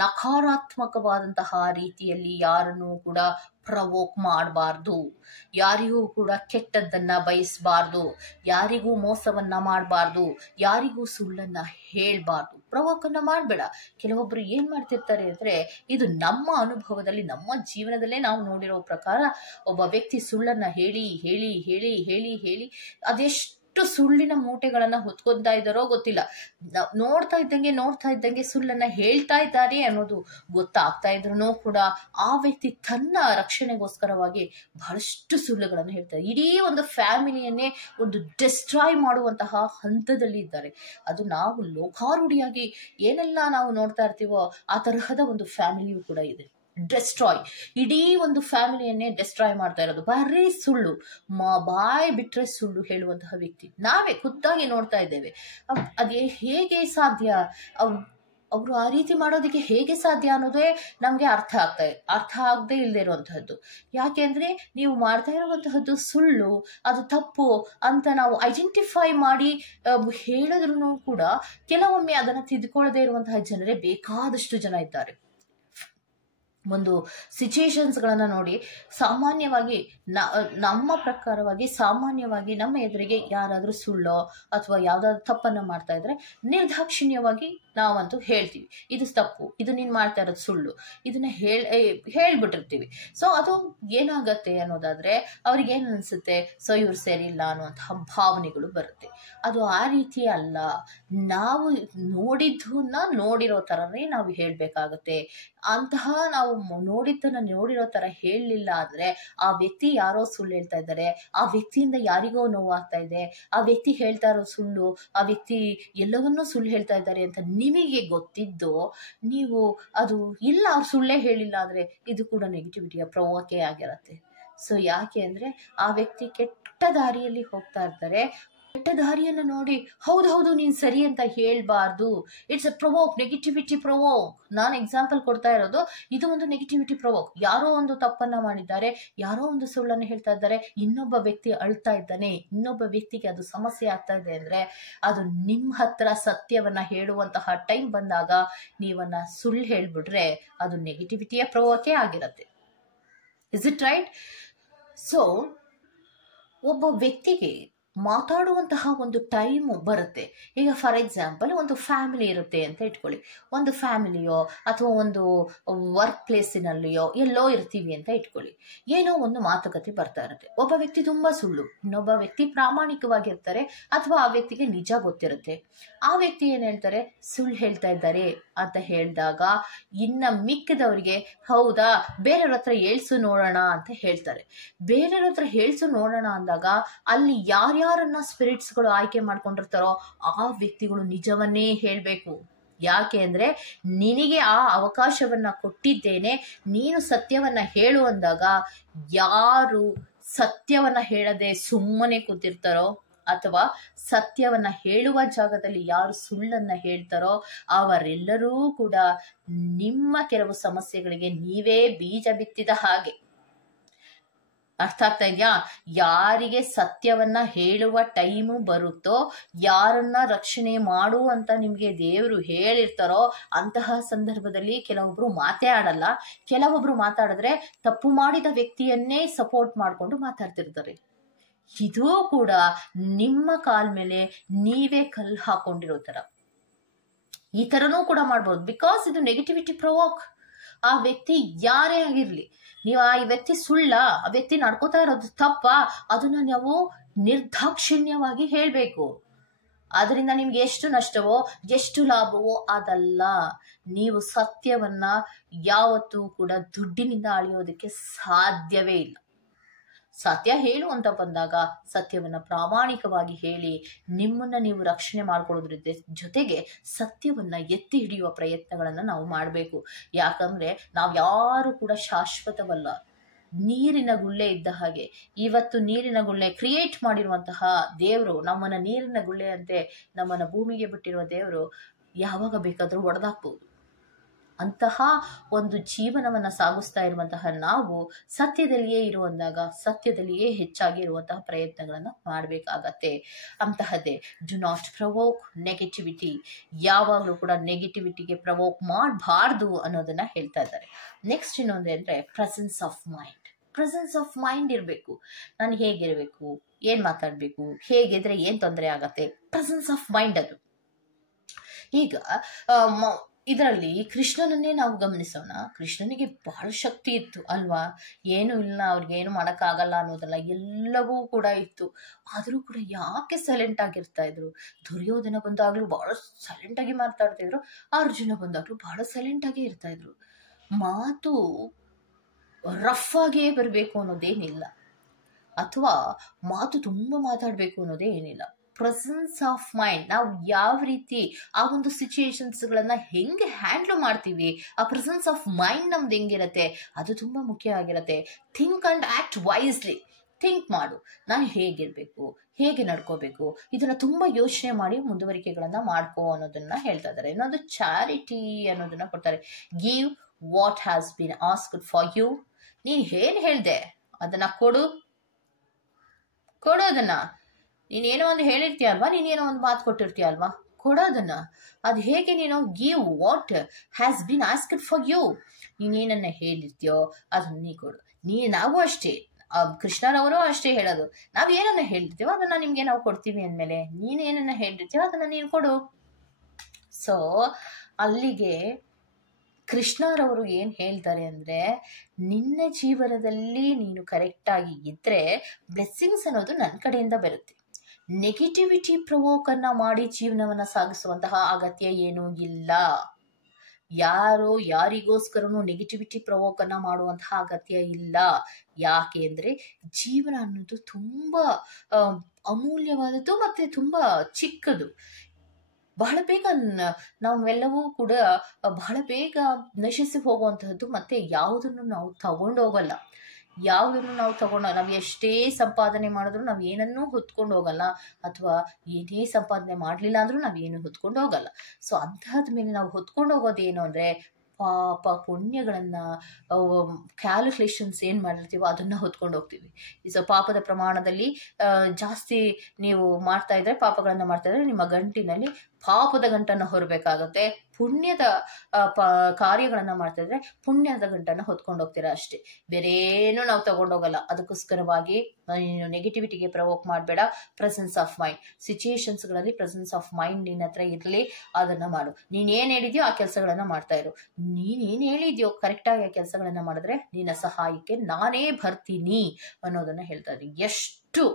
ನಕಾರಾತ್ಮಕವಾದಂತಹ ರೀತಿಯಲ್ಲಿ ಯಾರನ್ನು ಕೂಡ ಪ್ರವೋಕ್ ಮಾಡಬಾರ್ದು, ಯಾರಿಗೂ ಕೂಡ ಕೆಟ್ಟದ್ದನ್ನ ಬಯಸಬಾರ್ದು, ಯಾರಿಗೂ ಮೋಸವನ್ನ ಮಾಡಬಾರ್ದು, ಯಾರಿಗೂ ಸುಳ್ಳನ್ನ ಹೇಳ್ಬಾರ್ದು. ಪ್ರವೋಕನ್ನ ಮಾಡಬೇಡ. ಕೆಲವೊಬ್ರು ಏನ್ ಮಾಡ್ತಿರ್ತಾರೆ ಅಂದ್ರೆ, ಇದು ನಮ್ಮ ಅನುಭವದಲ್ಲಿ ನಮ್ಮ ಜೀವನದಲ್ಲೇ ನಾವು ನೋಡಿರೋ ಪ್ರಕಾರ ಒಬ್ಬ ವ್ಯಕ್ತಿ ಸುಳ್ಳನ್ನ ಹೇಳಿ ಹೇಳಿ ಹೇಳಿ ಹೇಳಿ ಹೇಳಿ ಅದೆಷ್ಟು ಸುಳ್ಳಿನ ಮೂಟೆಗಳನ್ನ ಹೊತ್ಕೊಂತಾ ಇದ್ದಾರೋ ಗೊತ್ತಿಲ್ಲ. ನೋಡ್ತಾ ಇದ್ದಂಗೆ ಸುಳ್ಳನ್ನ ಹೇಳ್ತಾ ಇದ್ದಾರೆ ಅನ್ನೋದು ಗೊತ್ತಾಗ್ತಾ ಇದ್ರು ಕೂಡ ಆ ವ್ಯಕ್ತಿ ತನ್ನ ರಕ್ಷಣೆಗೋಸ್ಕರವಾಗಿ ಬಹಳಷ್ಟು ಸುಳ್ಳುಗಳನ್ನು ಹೇಳ್ತಾರೆ. ಇಡೀ ಒಂದು ಫ್ಯಾಮಿಲಿಯನ್ನೇ ಒಂದು ಡಿಸ್ಟ್ರಾಯ್ ಮಾಡುವಂತಹ ಹಂತದಲ್ಲಿ ಇದ್ದಾರೆ. ಅದು ನಾವು ಲೋಕಾರೂಢಿಯಾಗಿ ಏನೆಲ್ಲ ನಾವು ನೋಡ್ತಾ ಇರ್ತೀವೋ ಆ ತರಹದ ಒಂದು ಫ್ಯಾಮಿಲಿಯೂ ಕೂಡ ಇದೆ. ಡೆಸ್ಟ್ರಾಯ್, ಇಡೀ ಒಂದು ಫ್ಯಾಮಿಲಿಯನ್ನೇ ಡೆಸ್ಟ್ರಾಯ್ ಮಾಡ್ತಾ ಇರೋದು ಬರೀ ಸುಳ್ಳು, ಬಾಯ್ ಬಿಟ್ರೆ ಸುಳ್ಳು ಹೇಳುವಂತಹ ವ್ಯಕ್ತಿ ನಾವೇ ಖುದ್ದಾಗಿ ನೋಡ್ತಾ ಇದ್ದೇವೆ. ಅದೇ ಹೇಗೆ ಸಾಧ್ಯ, ಅವರು ಆ ರೀತಿ ಮಾಡೋದಕ್ಕೆ ಹೇಗೆ ಸಾಧ್ಯ ಅನ್ನೋದೇ ನಮ್ಗೆ ಅರ್ಥ ಆಗದೆ ಇಲ್ಲದೆ ಇರುವಂತಹದ್ದು. ಯಾಕೆಂದ್ರೆ ನೀವು ಮಾಡ್ತಾ ಇರುವಂತಹದ್ದು ಸುಳ್ಳು, ಅದು ತಪ್ಪು ಅಂತ ನಾವು ಐಡೆಂಟಿಫೈ ಮಾಡಿ ಹೇಳಿದ್ರು ಕೂಡ ಕೆಲವೊಮ್ಮೆ ಅದನ್ನ ತಿದ್ಕೊಳ್ಳದೆ ಇರುವಂತಹ ಜನರೇ ಬೇಕಾದಷ್ಟು ಜನ ಇದ್ದಾರೆ. ಒಂದು ಸಿಚುಯೇಷನ್ಸ್ ಗಳನ್ನ ನೋಡಿ, ಸಾಮಾನ್ಯವಾಗಿ ನಮ್ಮ ಪ್ರಕಾರವಾಗಿ ಸಾಮಾನ್ಯವಾಗಿ ನಮ್ಮ ಎದುರಿಗೆ ಯಾರಾದ್ರೂ ಸುಳ್ಳೋ ಅಥವಾ ಯಾವ್ದಾದ್ರು ತಪ್ಪನ್ನ ಮಾಡ್ತಾ ಇದ್ರೆ ನಿರ್ದಾಕ್ಷಿಣ್ಯವಾಗಿ ನಾವಂತೂ ಹೇಳ್ತೀವಿ, ಇದು ತಪ್ಪು, ಇದು ನೀನ್ ಮಾಡ್ತಾ ಇರೋದು ಸುಳ್ಳು, ಇದನ್ನ ಹೇಳ್ಬಿಟ್ಟಿರ್ತೀವಿ. ಸೊ ಅದು ಏನಾಗತ್ತೆ ಅನ್ನೋದಾದ್ರೆ ಅವ್ರಿಗೆ ಏನ್ ಅನ್ಸುತ್ತೆ, ಸೊ ಇವ್ರು ಸರಿ ಇಲ್ಲ ಅನ್ನುವಂತಹ ಭಾವನೆಗಳು ಬರುತ್ತೆ. ಅದು ಆ ರೀತಿ ಅಲ್ಲ. ನಾವು ನೋಡಿದ್ದನ್ನ ನೋಡಿರೋ ತರನೇ ನಾವು ಹೇಳ್ಬೇಕಾಗತ್ತೆ. ಅಂತಹ ನಾವು ನೋಡಿರೋ ತರ ಹೇಳಲಿಲ್ಲ ಅಂದ್ರೆ ಆ ವ್ಯಕ್ತಿ ಯಾರೋ ಸುಳ್ಳು ಹೇಳ್ತಾ ಇದ್ದಾರೆ, ಆ ವ್ಯಕ್ತಿಯಿಂದ ಯಾರಿಗೋ ನೋವಾಗ್ತಾ ಇದೆ, ಆ ವ್ಯಕ್ತಿ ಹೇಳ್ತಾ ಇರೋ ಸುಳ್ಳು, ಆ ವ್ಯಕ್ತಿ ಎಲ್ಲವನ್ನೂ ಸುಳ್ಳು ಹೇಳ್ತಾ ಇದ್ದಾರೆ ಅಂತ ನಿಮಗೆ ಗೊತ್ತಿದ್ದು ನೀವು ಅದು ಇಲ್ಲ ಅವ್ರು ಸುಳ್ಳೇ ಹೇಳಿಲ್ಲ ಅಂದ್ರೆ ಇದು ಕೂಡ ನೆಗೆಟಿವಿಟಿಯ ಪ್ರವೋಕೇ ಆಗಿರತ್ತೆ. ಸೊ ಯಾಕೆ ಅಂದ್ರೆ ಆ ವ್ಯಕ್ತಿ ಕೆಟ್ಟ ದಾರಿಯಲ್ಲಿ ಹೋಗ್ತಾ ಇರ್ತಾರೆ. ಕೆಟ್ಟ ದಾರಿಯನ್ನು ನೋಡಿ ಹೌದು ನೀನ್ ಸರಿ ಅಂತ ಹೇಳ್ಬಾರ್ದು. It's a provoke, negativity provoke. ನಾನು ಎಕ್ಸಾಂಪಲ್ ಕೊಡ್ತಾ ಇರೋದು ಇದು ಒಂದು ನೆಗೆಟಿವಿಟಿ ಪ್ರವೋಕ್. ಯಾರೋ ಒಂದು ತಪ್ಪನ್ನ ಮಾಡಿದ್ದಾರೆ, ಯಾರೋ ಒಂದು ಸುಳ್ಳನ್ನು ಹೇಳ್ತಾ ಇದ್ದಾರೆ, ಇನ್ನೊಬ್ಬ ವ್ಯಕ್ತಿ ಅಳ್ತಾ ಇದ್ದಾನೆ, ಇನ್ನೊಬ್ಬ ವ್ಯಕ್ತಿಗೆ ಅದು ಸಮಸ್ಯೆ ಆಗ್ತಾ ಇದೆ ಅಂದ್ರೆ ಅದು ನಿಮ್ಮ ಹತ್ರ ಸತ್ಯವನ್ನ ಹೇಳುವಂತಹ ಟೈಮ್ ಬಂದಾಗ ನೀವನ್ನ ಸುಳ್ಳು ಹೇಳ್ಬಿಟ್ರೆ ಅದು ನೆಗೆಟಿವಿಟಿಯ ಪ್ರವೋಕೇ ಆಗಿರತ್ತೆ. Is it right? ಸೊ ಒಬ್ಬ ವ್ಯಕ್ತಿಗೆ ಮಾತಾಡುವಂತಹ ಒಂದು ಟೈಮ್ ಬರುತ್ತೆ. ಈಗ ಫಾರ್ ಎಕ್ಸಾಂಪಲ್ ಒಂದು ಫ್ಯಾಮಿಲಿ ಇರುತ್ತೆ ಅಂತ ಇಟ್ಕೊಳ್ಳಿ. ಒಂದು ಫ್ಯಾಮಿಲಿಯೋ ಅಥವಾ ಒಂದು ವರ್ಕ್ ಪ್ಲೇಸಿನಲ್ಲಿಯೋ ಎಲ್ಲೋ ಇರ್ತೀವಿ ಅಂತ ಇಟ್ಕೊಳ್ಳಿ. ಏನೋ ಒಂದು ಮಾತುಕತೆ ಬರ್ತಾ ಇರುತ್ತೆ. ಒಬ್ಬ ವ್ಯಕ್ತಿ ತುಂಬಾ ಸುಳ್ಳು, ಇನ್ನೊಬ್ಬ ವ್ಯಕ್ತಿ ಪ್ರಾಮಾಣಿಕವಾಗಿರ್ತಾರೆ ಅಥವಾ ಆ ವ್ಯಕ್ತಿಗೆ ನಿಜ ಗೊತ್ತಿರುತ್ತೆ. ಆ ವ್ಯಕ್ತಿ ಏನ್ ಹೇಳ್ತಾರೆ, ಸುಳ್ಳು ಹೇಳ್ತಾ ಇದ್ದಾರೆ ಅಂತ ಹೇಳಿದಾಗ ಇನ್ನ ಮಿಕ್ಕಿದವರಿಗೆ ಹೌದಾ ಬೇರೆಯವ್ರ ಹತ್ರ ಹೇಳ್ಸು ನೋಡೋಣ ಅಂತ ಹೇಳ್ತಾರೆ. ಬೇರೆಯವ್ರ ಹತ್ರ ಹೇಳ್ಸು ನೋಡೋಣ ಅಂದಾಗ ಅಲ್ಲಿ ಯಾರ್ಯಾರನ್ನ ಸ್ಪಿರಿಟ್ಸ್ಗಳು ಆಯ್ಕೆ ಮಾಡ್ಕೊಂಡಿರ್ತಾರೋ ಆ ವ್ಯಕ್ತಿಗಳು ನಿಜವನ್ನೇ ಹೇಳ್ಬೇಕು. ಯಾಕೆ ಅಂದ್ರೆ ನಿನಗೆ ಆ ಅವಕಾಶವನ್ನ ಕೊಟ್ಟಿದ್ದೇನೆ, ನೀನು ಸತ್ಯವನ್ನ ಹೇಳು ಅಂದಾಗ ಯಾರು ಸತ್ಯವನ್ನ ಹೇಳದೆ ಸುಮ್ಮನೆ ಕೂತಿರ್ತಾರೋ ಅಥವಾ ಸತ್ಯವನ್ನ ಹೇಳುವ ಜಾಗದಲ್ಲಿ ಯಾರು ಸುಳ್ಳನ್ನ ಹೇಳ್ತಾರೋ ಅವರೆಲ್ಲರೂ ಕೂಡ ನಿಮ್ಮ ಕೆಲವು ಸಮಸ್ಯೆಗಳಿಗೆ ನೀವೇ ಬೀಜ ಬಿತ್ತಿದ ಹಾಗೆ. ಅರ್ಥ ಆಗ್ತಾ ಇದೆಯಾ? ಯಾರಿಗೆ ಸತ್ಯವನ್ನ ಹೇಳುವ ಟೈಮು ಬರುತ್ತೋ, ಯಾರನ್ನ ರಕ್ಷಣೆ ಮಾಡು ಅಂತ ನಿಮ್ಗೆ ದೇವರು ಹೇಳಿರ್ತಾರೋ ಅಂತಹ ಸಂದರ್ಭದಲ್ಲಿ ಕೆಲವೊಬ್ರು ಮಾತೇ ಆಡಲ್ಲ. ಕೆಲವೊಬ್ರು ಮಾತಾಡಿದ್ರೆ ತಪ್ಪು ಮಾಡಿದ ವ್ಯಕ್ತಿಯನ್ನೇ ಸಪೋರ್ಟ್ ಮಾಡ್ಕೊಂಡು ಮಾತಾಡ್ತಿರ್ತಾರೆ. ಇದು ಕೂಡ ನಿಮ್ಮ ಕಾಲ್ ಮೇಲೆ ನೀವೇ ಕಲ್ಲು ಹಾಕೊಂಡಿರೋ ತರ. ಈ ತರನೂ ಕೂಡ ಮಾಡ್ಬೋದು. ಬಿಕಾಸ್ ಇದು ನೆಗೆಟಿವಿಟಿ ಪ್ರವೋಕ್. ಆ ವ್ಯಕ್ತಿ ಯಾರೇ ಆಗಿರ್ಲಿ, ನೀವು ಆ ವ್ಯಕ್ತಿ ಸುಳ್ಳ, ಆ ವ್ಯಕ್ತಿ ನಡ್ಕೋತಾ ಇರೋದು ತಪ್ಪ, ಅದನ್ನ ನಾವು ನಿರ್ದಾಕ್ಷಿಣ್ಯವಾಗಿ ಹೇಳ್ಬೇಕು. ಅದರಿಂದ ನಿಮ್ಗೆ ಎಷ್ಟು ನಷ್ಟವೋ ಎಷ್ಟು ಲಾಭವೋ ಅದಲ್ಲ. ನೀವು ಸತ್ಯವನ್ನ ಯಾವತ್ತೂ ಕೂಡ ದುಡ್ಡಿನಿಂದ ಅಳೆಯೋದಕ್ಕೆ ಸಾಧ್ಯವೇ ಇಲ್ಲ. ಸತ್ಯ ಹೇಳು ಅಂತ ಬಂದಾಗ ಸತ್ಯವನ್ನ ಪ್ರಾಮಾಣಿಕವಾಗಿ ಹೇಳಿ ನಿಮ್ಮನ್ನ ನೀವು ರಕ್ಷಣೆ ಮಾಡ್ಕೊಳ್ಳೋದ್ರ ಜೊತೆಗೆ ಸತ್ಯವನ್ನ ಎತ್ತಿ ಹಿಡಿಯುವ ಪ್ರಯತ್ನಗಳನ್ನ ನಾವು ಮಾಡಬೇಕು. ಯಾಕಂದ್ರೆ ನಾವ್ ಯಾರು ಕೂಡ ಶಾಶ್ವತವಲ್ಲ. ನೀರಿನ ಗುಳ್ಳೆ ಇದ್ದ ಹಾಗೆ. ಇವತ್ತು ನೀರಿನ ಗುಳ್ಳೆ ಕ್ರಿಯೇಟ್ ಮಾಡಿರುವಂತಹ ದೇವರು, ನಮ್ಮನ್ನ ನೀರಿನ ಗುಳ್ಳೆಯಂತೆ ನಮ್ಮನ್ನ ಭೂಮಿಗೆ ಬಿಟ್ಟಿರುವ ದೇವರು ಯಾವಾಗ ಬೇಕಾದ್ರೂ ಒಡೆದಾಕ್ಬಹುದು. ಅಂತಹ ಒಂದು ಜೀವನವನ್ನು ಸಾಗಿಸ್ತಾ ಇರುವಂತಹ ನಾವು ಸತ್ಯದಲ್ಲಿಯೇ ಇರುವಂದಾಗ ಸತ್ಯದಲ್ಲಿಯೇ ಹೆಚ್ಚಾಗಿ ಇರುವಂತಹ ಪ್ರಯತ್ನಗಳನ್ನು ಮಾಡಬೇಕಾಗತ್ತೆ. ಅಂತಹದ್ದೇ ಡು ನಾಟ್ ಪ್ರವೋಕ್ ನೆಗೆಟಿವಿಟಿ, ಯಾವಾಗಲೂ ಕೂಡ ನೆಗೆಟಿವಿಟಿಗೆ ಪ್ರವೋಕ್ ಮಾಡಬಾರ್ದು ಅನ್ನೋದನ್ನ ಹೇಳ್ತಾ ಇದ್ದಾರೆ. ನೆಕ್ಸ್ಟ್ ಇನ್ನೊಂದು ಅಂದರೆ presence of mind. Presence of mind ಇರಬೇಕು. ನಾನು ಹೇಗಿರಬೇಕು, ಏನು ಮಾತಾಡಬೇಕು, ಹೇಗಿದ್ರೆ ಏನು ತೊಂದರೆ ಆಗತ್ತೆ, ಪ್ರೆಸೆನ್ಸ್ ಆಫ್ ಮೈಂಡ್ ಅದು. ಈಗ ಇದರಲ್ಲಿ ಕೃಷ್ಣನನ್ನೇ ನಾವು ಗಮನಿಸೋಣ. ಕೃಷ್ಣನಿಗೆ ಬಹಳ ಶಕ್ತಿ ಇತ್ತು ಅಲ್ವಾ, ಏನೂ ಇಲ್ಲ, ಅವ್ರಿಗೇನು ಮಾಡೋಕ್ಕಾಗಲ್ಲ ಅನ್ನೋದಲ್ಲ, ಎಲ್ಲವೂ ಕೂಡ ಇತ್ತು. ಆದರೂ ಕೂಡ ಯಾಕೆ ಸೈಲೆಂಟ್ ಆಗಿರ್ತಾ ಇದ್ರು? ದುರ್ಯೋಧನ ಬಂದಾಗಲೂ ಬಹಳ ಸೈಲೆಂಟಾಗಿ ಮಾತಾಡ್ತಿದ್ರು, ಅರ್ಜುನ ಬಂದಾಗಲೂ ಬಹಳ ಸೈಲೆಂಟಾಗಿ ಇರ್ತಾ ಇದ್ರು. ಮಾತು ರಫ್ ಆಗೇ ಬರಬೇಕು ಅನ್ನೋದೇನಿಲ್ಲ, ಅಥವಾ ಮಾತು ತುಂಬ ಮಾತಾಡಬೇಕು ಅನ್ನೋದೇ ಏನಿಲ್ಲ. ಪ್ರೆಸೆನ್ಸ್ ಆಫ್ ಮೈಂಡ್, ನಾವು ಯಾವ ರೀತಿ ಆ ಒಂದು ಸಿಚುಯೇಷನ್ಸ್ಗಳನ್ನ ಹೆಂಗೆ ಹ್ಯಾಂಡ್ಲ್ ಮಾಡ್ತೀವಿ, ಆ ಪ್ರೆಸೆನ್ಸ್ ಆಫ್ ಮೈಂಡ್ ನಮ್ದು ಹೆಂಗಿರತ್ತೆ ಅದು ತುಂಬ ಮುಖ್ಯ ಆಗಿರತ್ತೆ. Think and act wisely. Think ಮಾಡು, ನಾನು ಹೇಗಿರಬೇಕು, ಹೇಗೆ ನಡ್ಕೋಬೇಕು, ಇದನ್ನ ತುಂಬ ಯೋಚನೆ ಮಾಡಿ ಮುಂದುವರಿಕೆಗಳನ್ನ ಮಾಡ್ಕೋ ಅನ್ನೋದನ್ನ ಹೇಳ್ತಾ ಇದ್ದಾರೆ. ಇನ್ನೊಂದು ಚಾರಿಟಿ ಅನ್ನೋದನ್ನ ಕೊಡ್ತಾರೆ. Give what has been asked for you. ನೀನು ಏನು ಹೇಳ್ದೆ ಅದನ್ನ ಕೊಡು ಅದನ್ನ. ನೀನೇನೋ ಒಂದು ಹೇಳಿರ್ತೀಯ ಅಲ್ವಾ, ನೀನೇನೋ ಒಂದು ಮಾತು ಕೊಟ್ಟಿರ್ತೀಯ ಅಲ್ವಾ, ಕೊಡೋದನ್ನ. ಅದು ಹೇಗೆ ನೀನು give what has been asked for you. ನೀನೇನನ್ನ ಹೇಳಿರ್ತೀಯೋ ಅದನ್ನ ನೀ ಕೊಡು. ನಾವು ಅಷ್ಟೇ, ಕೃಷ್ಣರವರು ಅಷ್ಟೇ ಹೇಳೋದು, ನಾವು ಏನನ್ನ ಹೇಳಿರ್ತೀವೋ ಅದನ್ನ ನಿಮ್ಗೆ ನಾವು ಕೊಡ್ತೀವಿ ಅಂದಮೇಲೆ ನೀನೇನನ್ನ ಹೇಳಿರ್ತೀವೋ ಅದನ್ನ ನೀನು ಕೊಡು. ಸೊ ಅಲ್ಲಿಗೆ ಕೃಷ್ಣರವರು ಏನು ಹೇಳ್ತಾರೆ ಅಂದರೆ, ನಿನ್ನ ಜೀವನದಲ್ಲಿ ನೀನು ಕರೆಕ್ಟಾಗಿ ಇದ್ದರೆ ಬ್ಲೆಸ್ಸಿಂಗ್ಸ್ ಅನ್ನೋದು ನನ್ನ ಕಡೆಯಿಂದ ಬರುತ್ತೆ. ನೆಗೆಟಿವಿಟಿ ಪ್ರವೋಕನ್ನು ಮಾಡಿ ಜೀವನವನ್ನು ಸಾಗಿಸುವಂತಹ ಅಗತ್ಯ ಏನೂ ಇಲ್ಲ. ಯಾರಿಗೋಸ್ಕರನೂ ನೆಗೆಟಿವಿಟಿ ಪ್ರವೋಕನ್ನು ಮಾಡುವಂತಹ ಅಗತ್ಯ ಇಲ್ಲ. ಯಾಕೆ ಅಂದರೆ ಜೀವನ ಅನ್ನೋದು ತುಂಬ ಅಮೂಲ್ಯವಾದದ್ದು ಮತ್ತು ತುಂಬ ಚಿಕ್ಕದು. ಬಹಳ ಬೇಗ ನಾವೆಲ್ಲವೂ ಕೂಡ ಬಹಳ ಬೇಗ ನಶಿಸಿ ಹೋಗುವಂತಹದ್ದು. ಮತ್ತೆ ಯಾವುದನ್ನು ನಾವು ತಗೊಂಡೋಗಲ್ಲ. ನಾವು ಎಷ್ಟೇ ಸಂಪಾದನೆ ಮಾಡಿದ್ರು ನಾವು ಏನನ್ನೂ ಹೊತ್ಕೊಂಡು ಹೋಗಲ್ಲ, ಅಥವಾ ಏನೇ ಸಂಪಾದನೆ ಮಾಡಲಿಲ್ಲ ಅಂದ್ರೂ ನಾವೇನು ಹೊತ್ಕೊಂಡು ಹೋಗಲ್ಲ. ಸೊ ಅಂತಹದ ಮೇಲೆ ನಾವು ಹೊತ್ಕೊಂಡು ಹೋಗೋದೇನು ಅಂದರೆ ಪಾಪ ಪುಣ್ಯಗಳನ್ನು ಕ್ಯಾಲ್ಕುಲೇಷನ್ಸ್ ಏನು ಮಾಡಿರ್ತೀವೋ ಅದನ್ನು ಹೊತ್ಕೊಂಡು ಹೋಗ್ತೀವಿ. ಸೊ ಪಾಪದ ಪ್ರಮಾಣದಲ್ಲಿ ಜಾಸ್ತಿ ನೀವು ಮಾಡ್ತಾ ಇದ್ರೆ, ಪಾಪಗಳನ್ನು ಮಾಡ್ತಾ ಇದ್ರೆ ನಿಮ್ಮ ಗಂಟಿನಲ್ಲಿ ಪಾಪದ ಗಂಟನ್ನು ಹೊರಬೇಕಾಗುತ್ತೆ. ಪುಣ್ಯದ ಕಾರ್ಯಗಳನ್ನು ಮಾಡ್ತಾ ಇದ್ರೆ ಪುಣ್ಯದ ಗಂಟನ್ನು ಹೊತ್ಕೊಂಡು ಹೋಗ್ತೀರಾ ಅಷ್ಟೇ, ಬೇರೇನು ನಾವು ತಗೊಂಡೋಗಲ್ಲ. ಅದಕ್ಕೋಸ್ಕರವಾಗಿ ನೀನು ನೆಗೆಟಿವಿಟಿಗೆ ಪ್ರವೋಕ್ ಮಾಡಬೇಡ. ಪ್ರೆಸೆನ್ಸ್ ಆಫ್ ಮೈಂಡ್, ಸಿಚುಯೇಷನ್ಸ್ಗಳಲ್ಲಿ ಪ್ರೆಸೆನ್ಸ್ ಆಫ್ ಮೈಂಡ್ ನಿನ್ನ ಹತ್ರ ಇರಲಿ, ಅದನ್ನು ಮಾಡು. ನೀನೇನು ಹೇಳಿದ್ಯೋ ಆ ಕೆಲಸಗಳನ್ನು ಮಾಡ್ತಾ ಇರು. ನೀನೇನು ಹೇಳಿದ್ಯೋ ಕರೆಕ್ಟಾಗಿ ಆ ಕೆಲಸಗಳನ್ನು ಮಾಡಿದ್ರೆ ನಿನ್ನ ಸಹಾಯಕ್ಕೆ ನಾನೇ ಬರ್ತೀನಿ ಅನ್ನೋದನ್ನು ಹೇಳ್ತಾ ಇದ್ದೀನಿ. ಎಷ್ಟು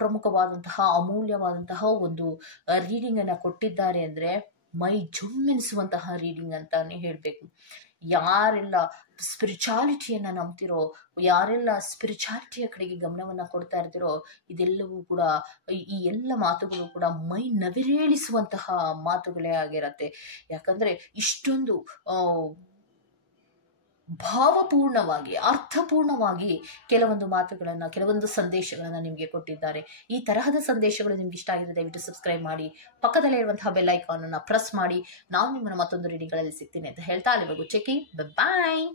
ಪ್ರಮುಖವಾದಂತಹ ಅಮೂಲ್ಯವಾದಂತಹ ಒಂದು ರೀಡಿಂಗ್ ಅನ್ನ ಕೊಟ್ಟಿದ್ದಾರೆ ಅಂದ್ರೆ ಮೈ ಜುಮ್ಮೆನಿಸುವಂತಹ ರೀಡಿಂಗ್ ಅಂತಾನೆ ಹೇಳ್ಬೇಕು. ಯಾರೆಲ್ಲ ಸ್ಪಿರಿಚುಯಾಲಿಟಿಯನ್ನ ನಂಬ್ತಿರೋ, ಯಾರೆಲ್ಲ ಸ್ಪಿರಿಚುಯಾಲಿಟಿಯ ಕಡೆಗೆ ಗಮನವನ್ನ ಕೊಡ್ತಾ ಇರ್ತಿರೋ, ಇದೆಲ್ಲವೂ ಕೂಡ ಈ ಎಲ್ಲ ಮಾತುಗಳು ಕೂಡ ಮೈ ನವಿರೇಳಿಸುವಂತಹ ಮಾತುಗಳೇ ಆಗಿರತ್ತೆ. ಯಾಕಂದ್ರೆ ಇಷ್ಟೊಂದು ಭಾವಪೂರ್ಣವಾಗಿ ಅರ್ಥಪೂರ್ಣವಾಗಿ ಕೆಲವೊಂದು ಮಾತುಗಳನ್ನು, ಕೆಲವೊಂದು ಸಂದೇಶಗಳನ್ನು ನಿಮಗೆ ಕೊಟ್ಟಿದ್ದಾರೆ. ಈ ತರಹದ ಸಂದೇಶಗಳು ನಿಮ್ಗೆ ಇಷ್ಟ ಆಗಿದೆ ದಯವಿಟ್ಟು ಸಬ್ಸ್ಕ್ರೈಬ್ ಮಾಡಿ, ಪಕ್ಕದಲ್ಲೇ ಇರುವಂತಹ ಬೆಲ್ ಐಕಾನ್ ಅನ್ನು ಪ್ರೆಸ್ ಮಾಡಿ. ನಾನು ನಿಮ್ಮನ್ನು ಮತ್ತೊಂದು ರೀಡಿಂಗ್ಗಳಲ್ಲಿ ಸಿಗ್ತೀನಿ ಅಂತ ಹೇಳ್ತಾ ಅಲ್ಲಿವರೆಗೂ ಚೆಕಿಂಗ್, ಬಾಯ್.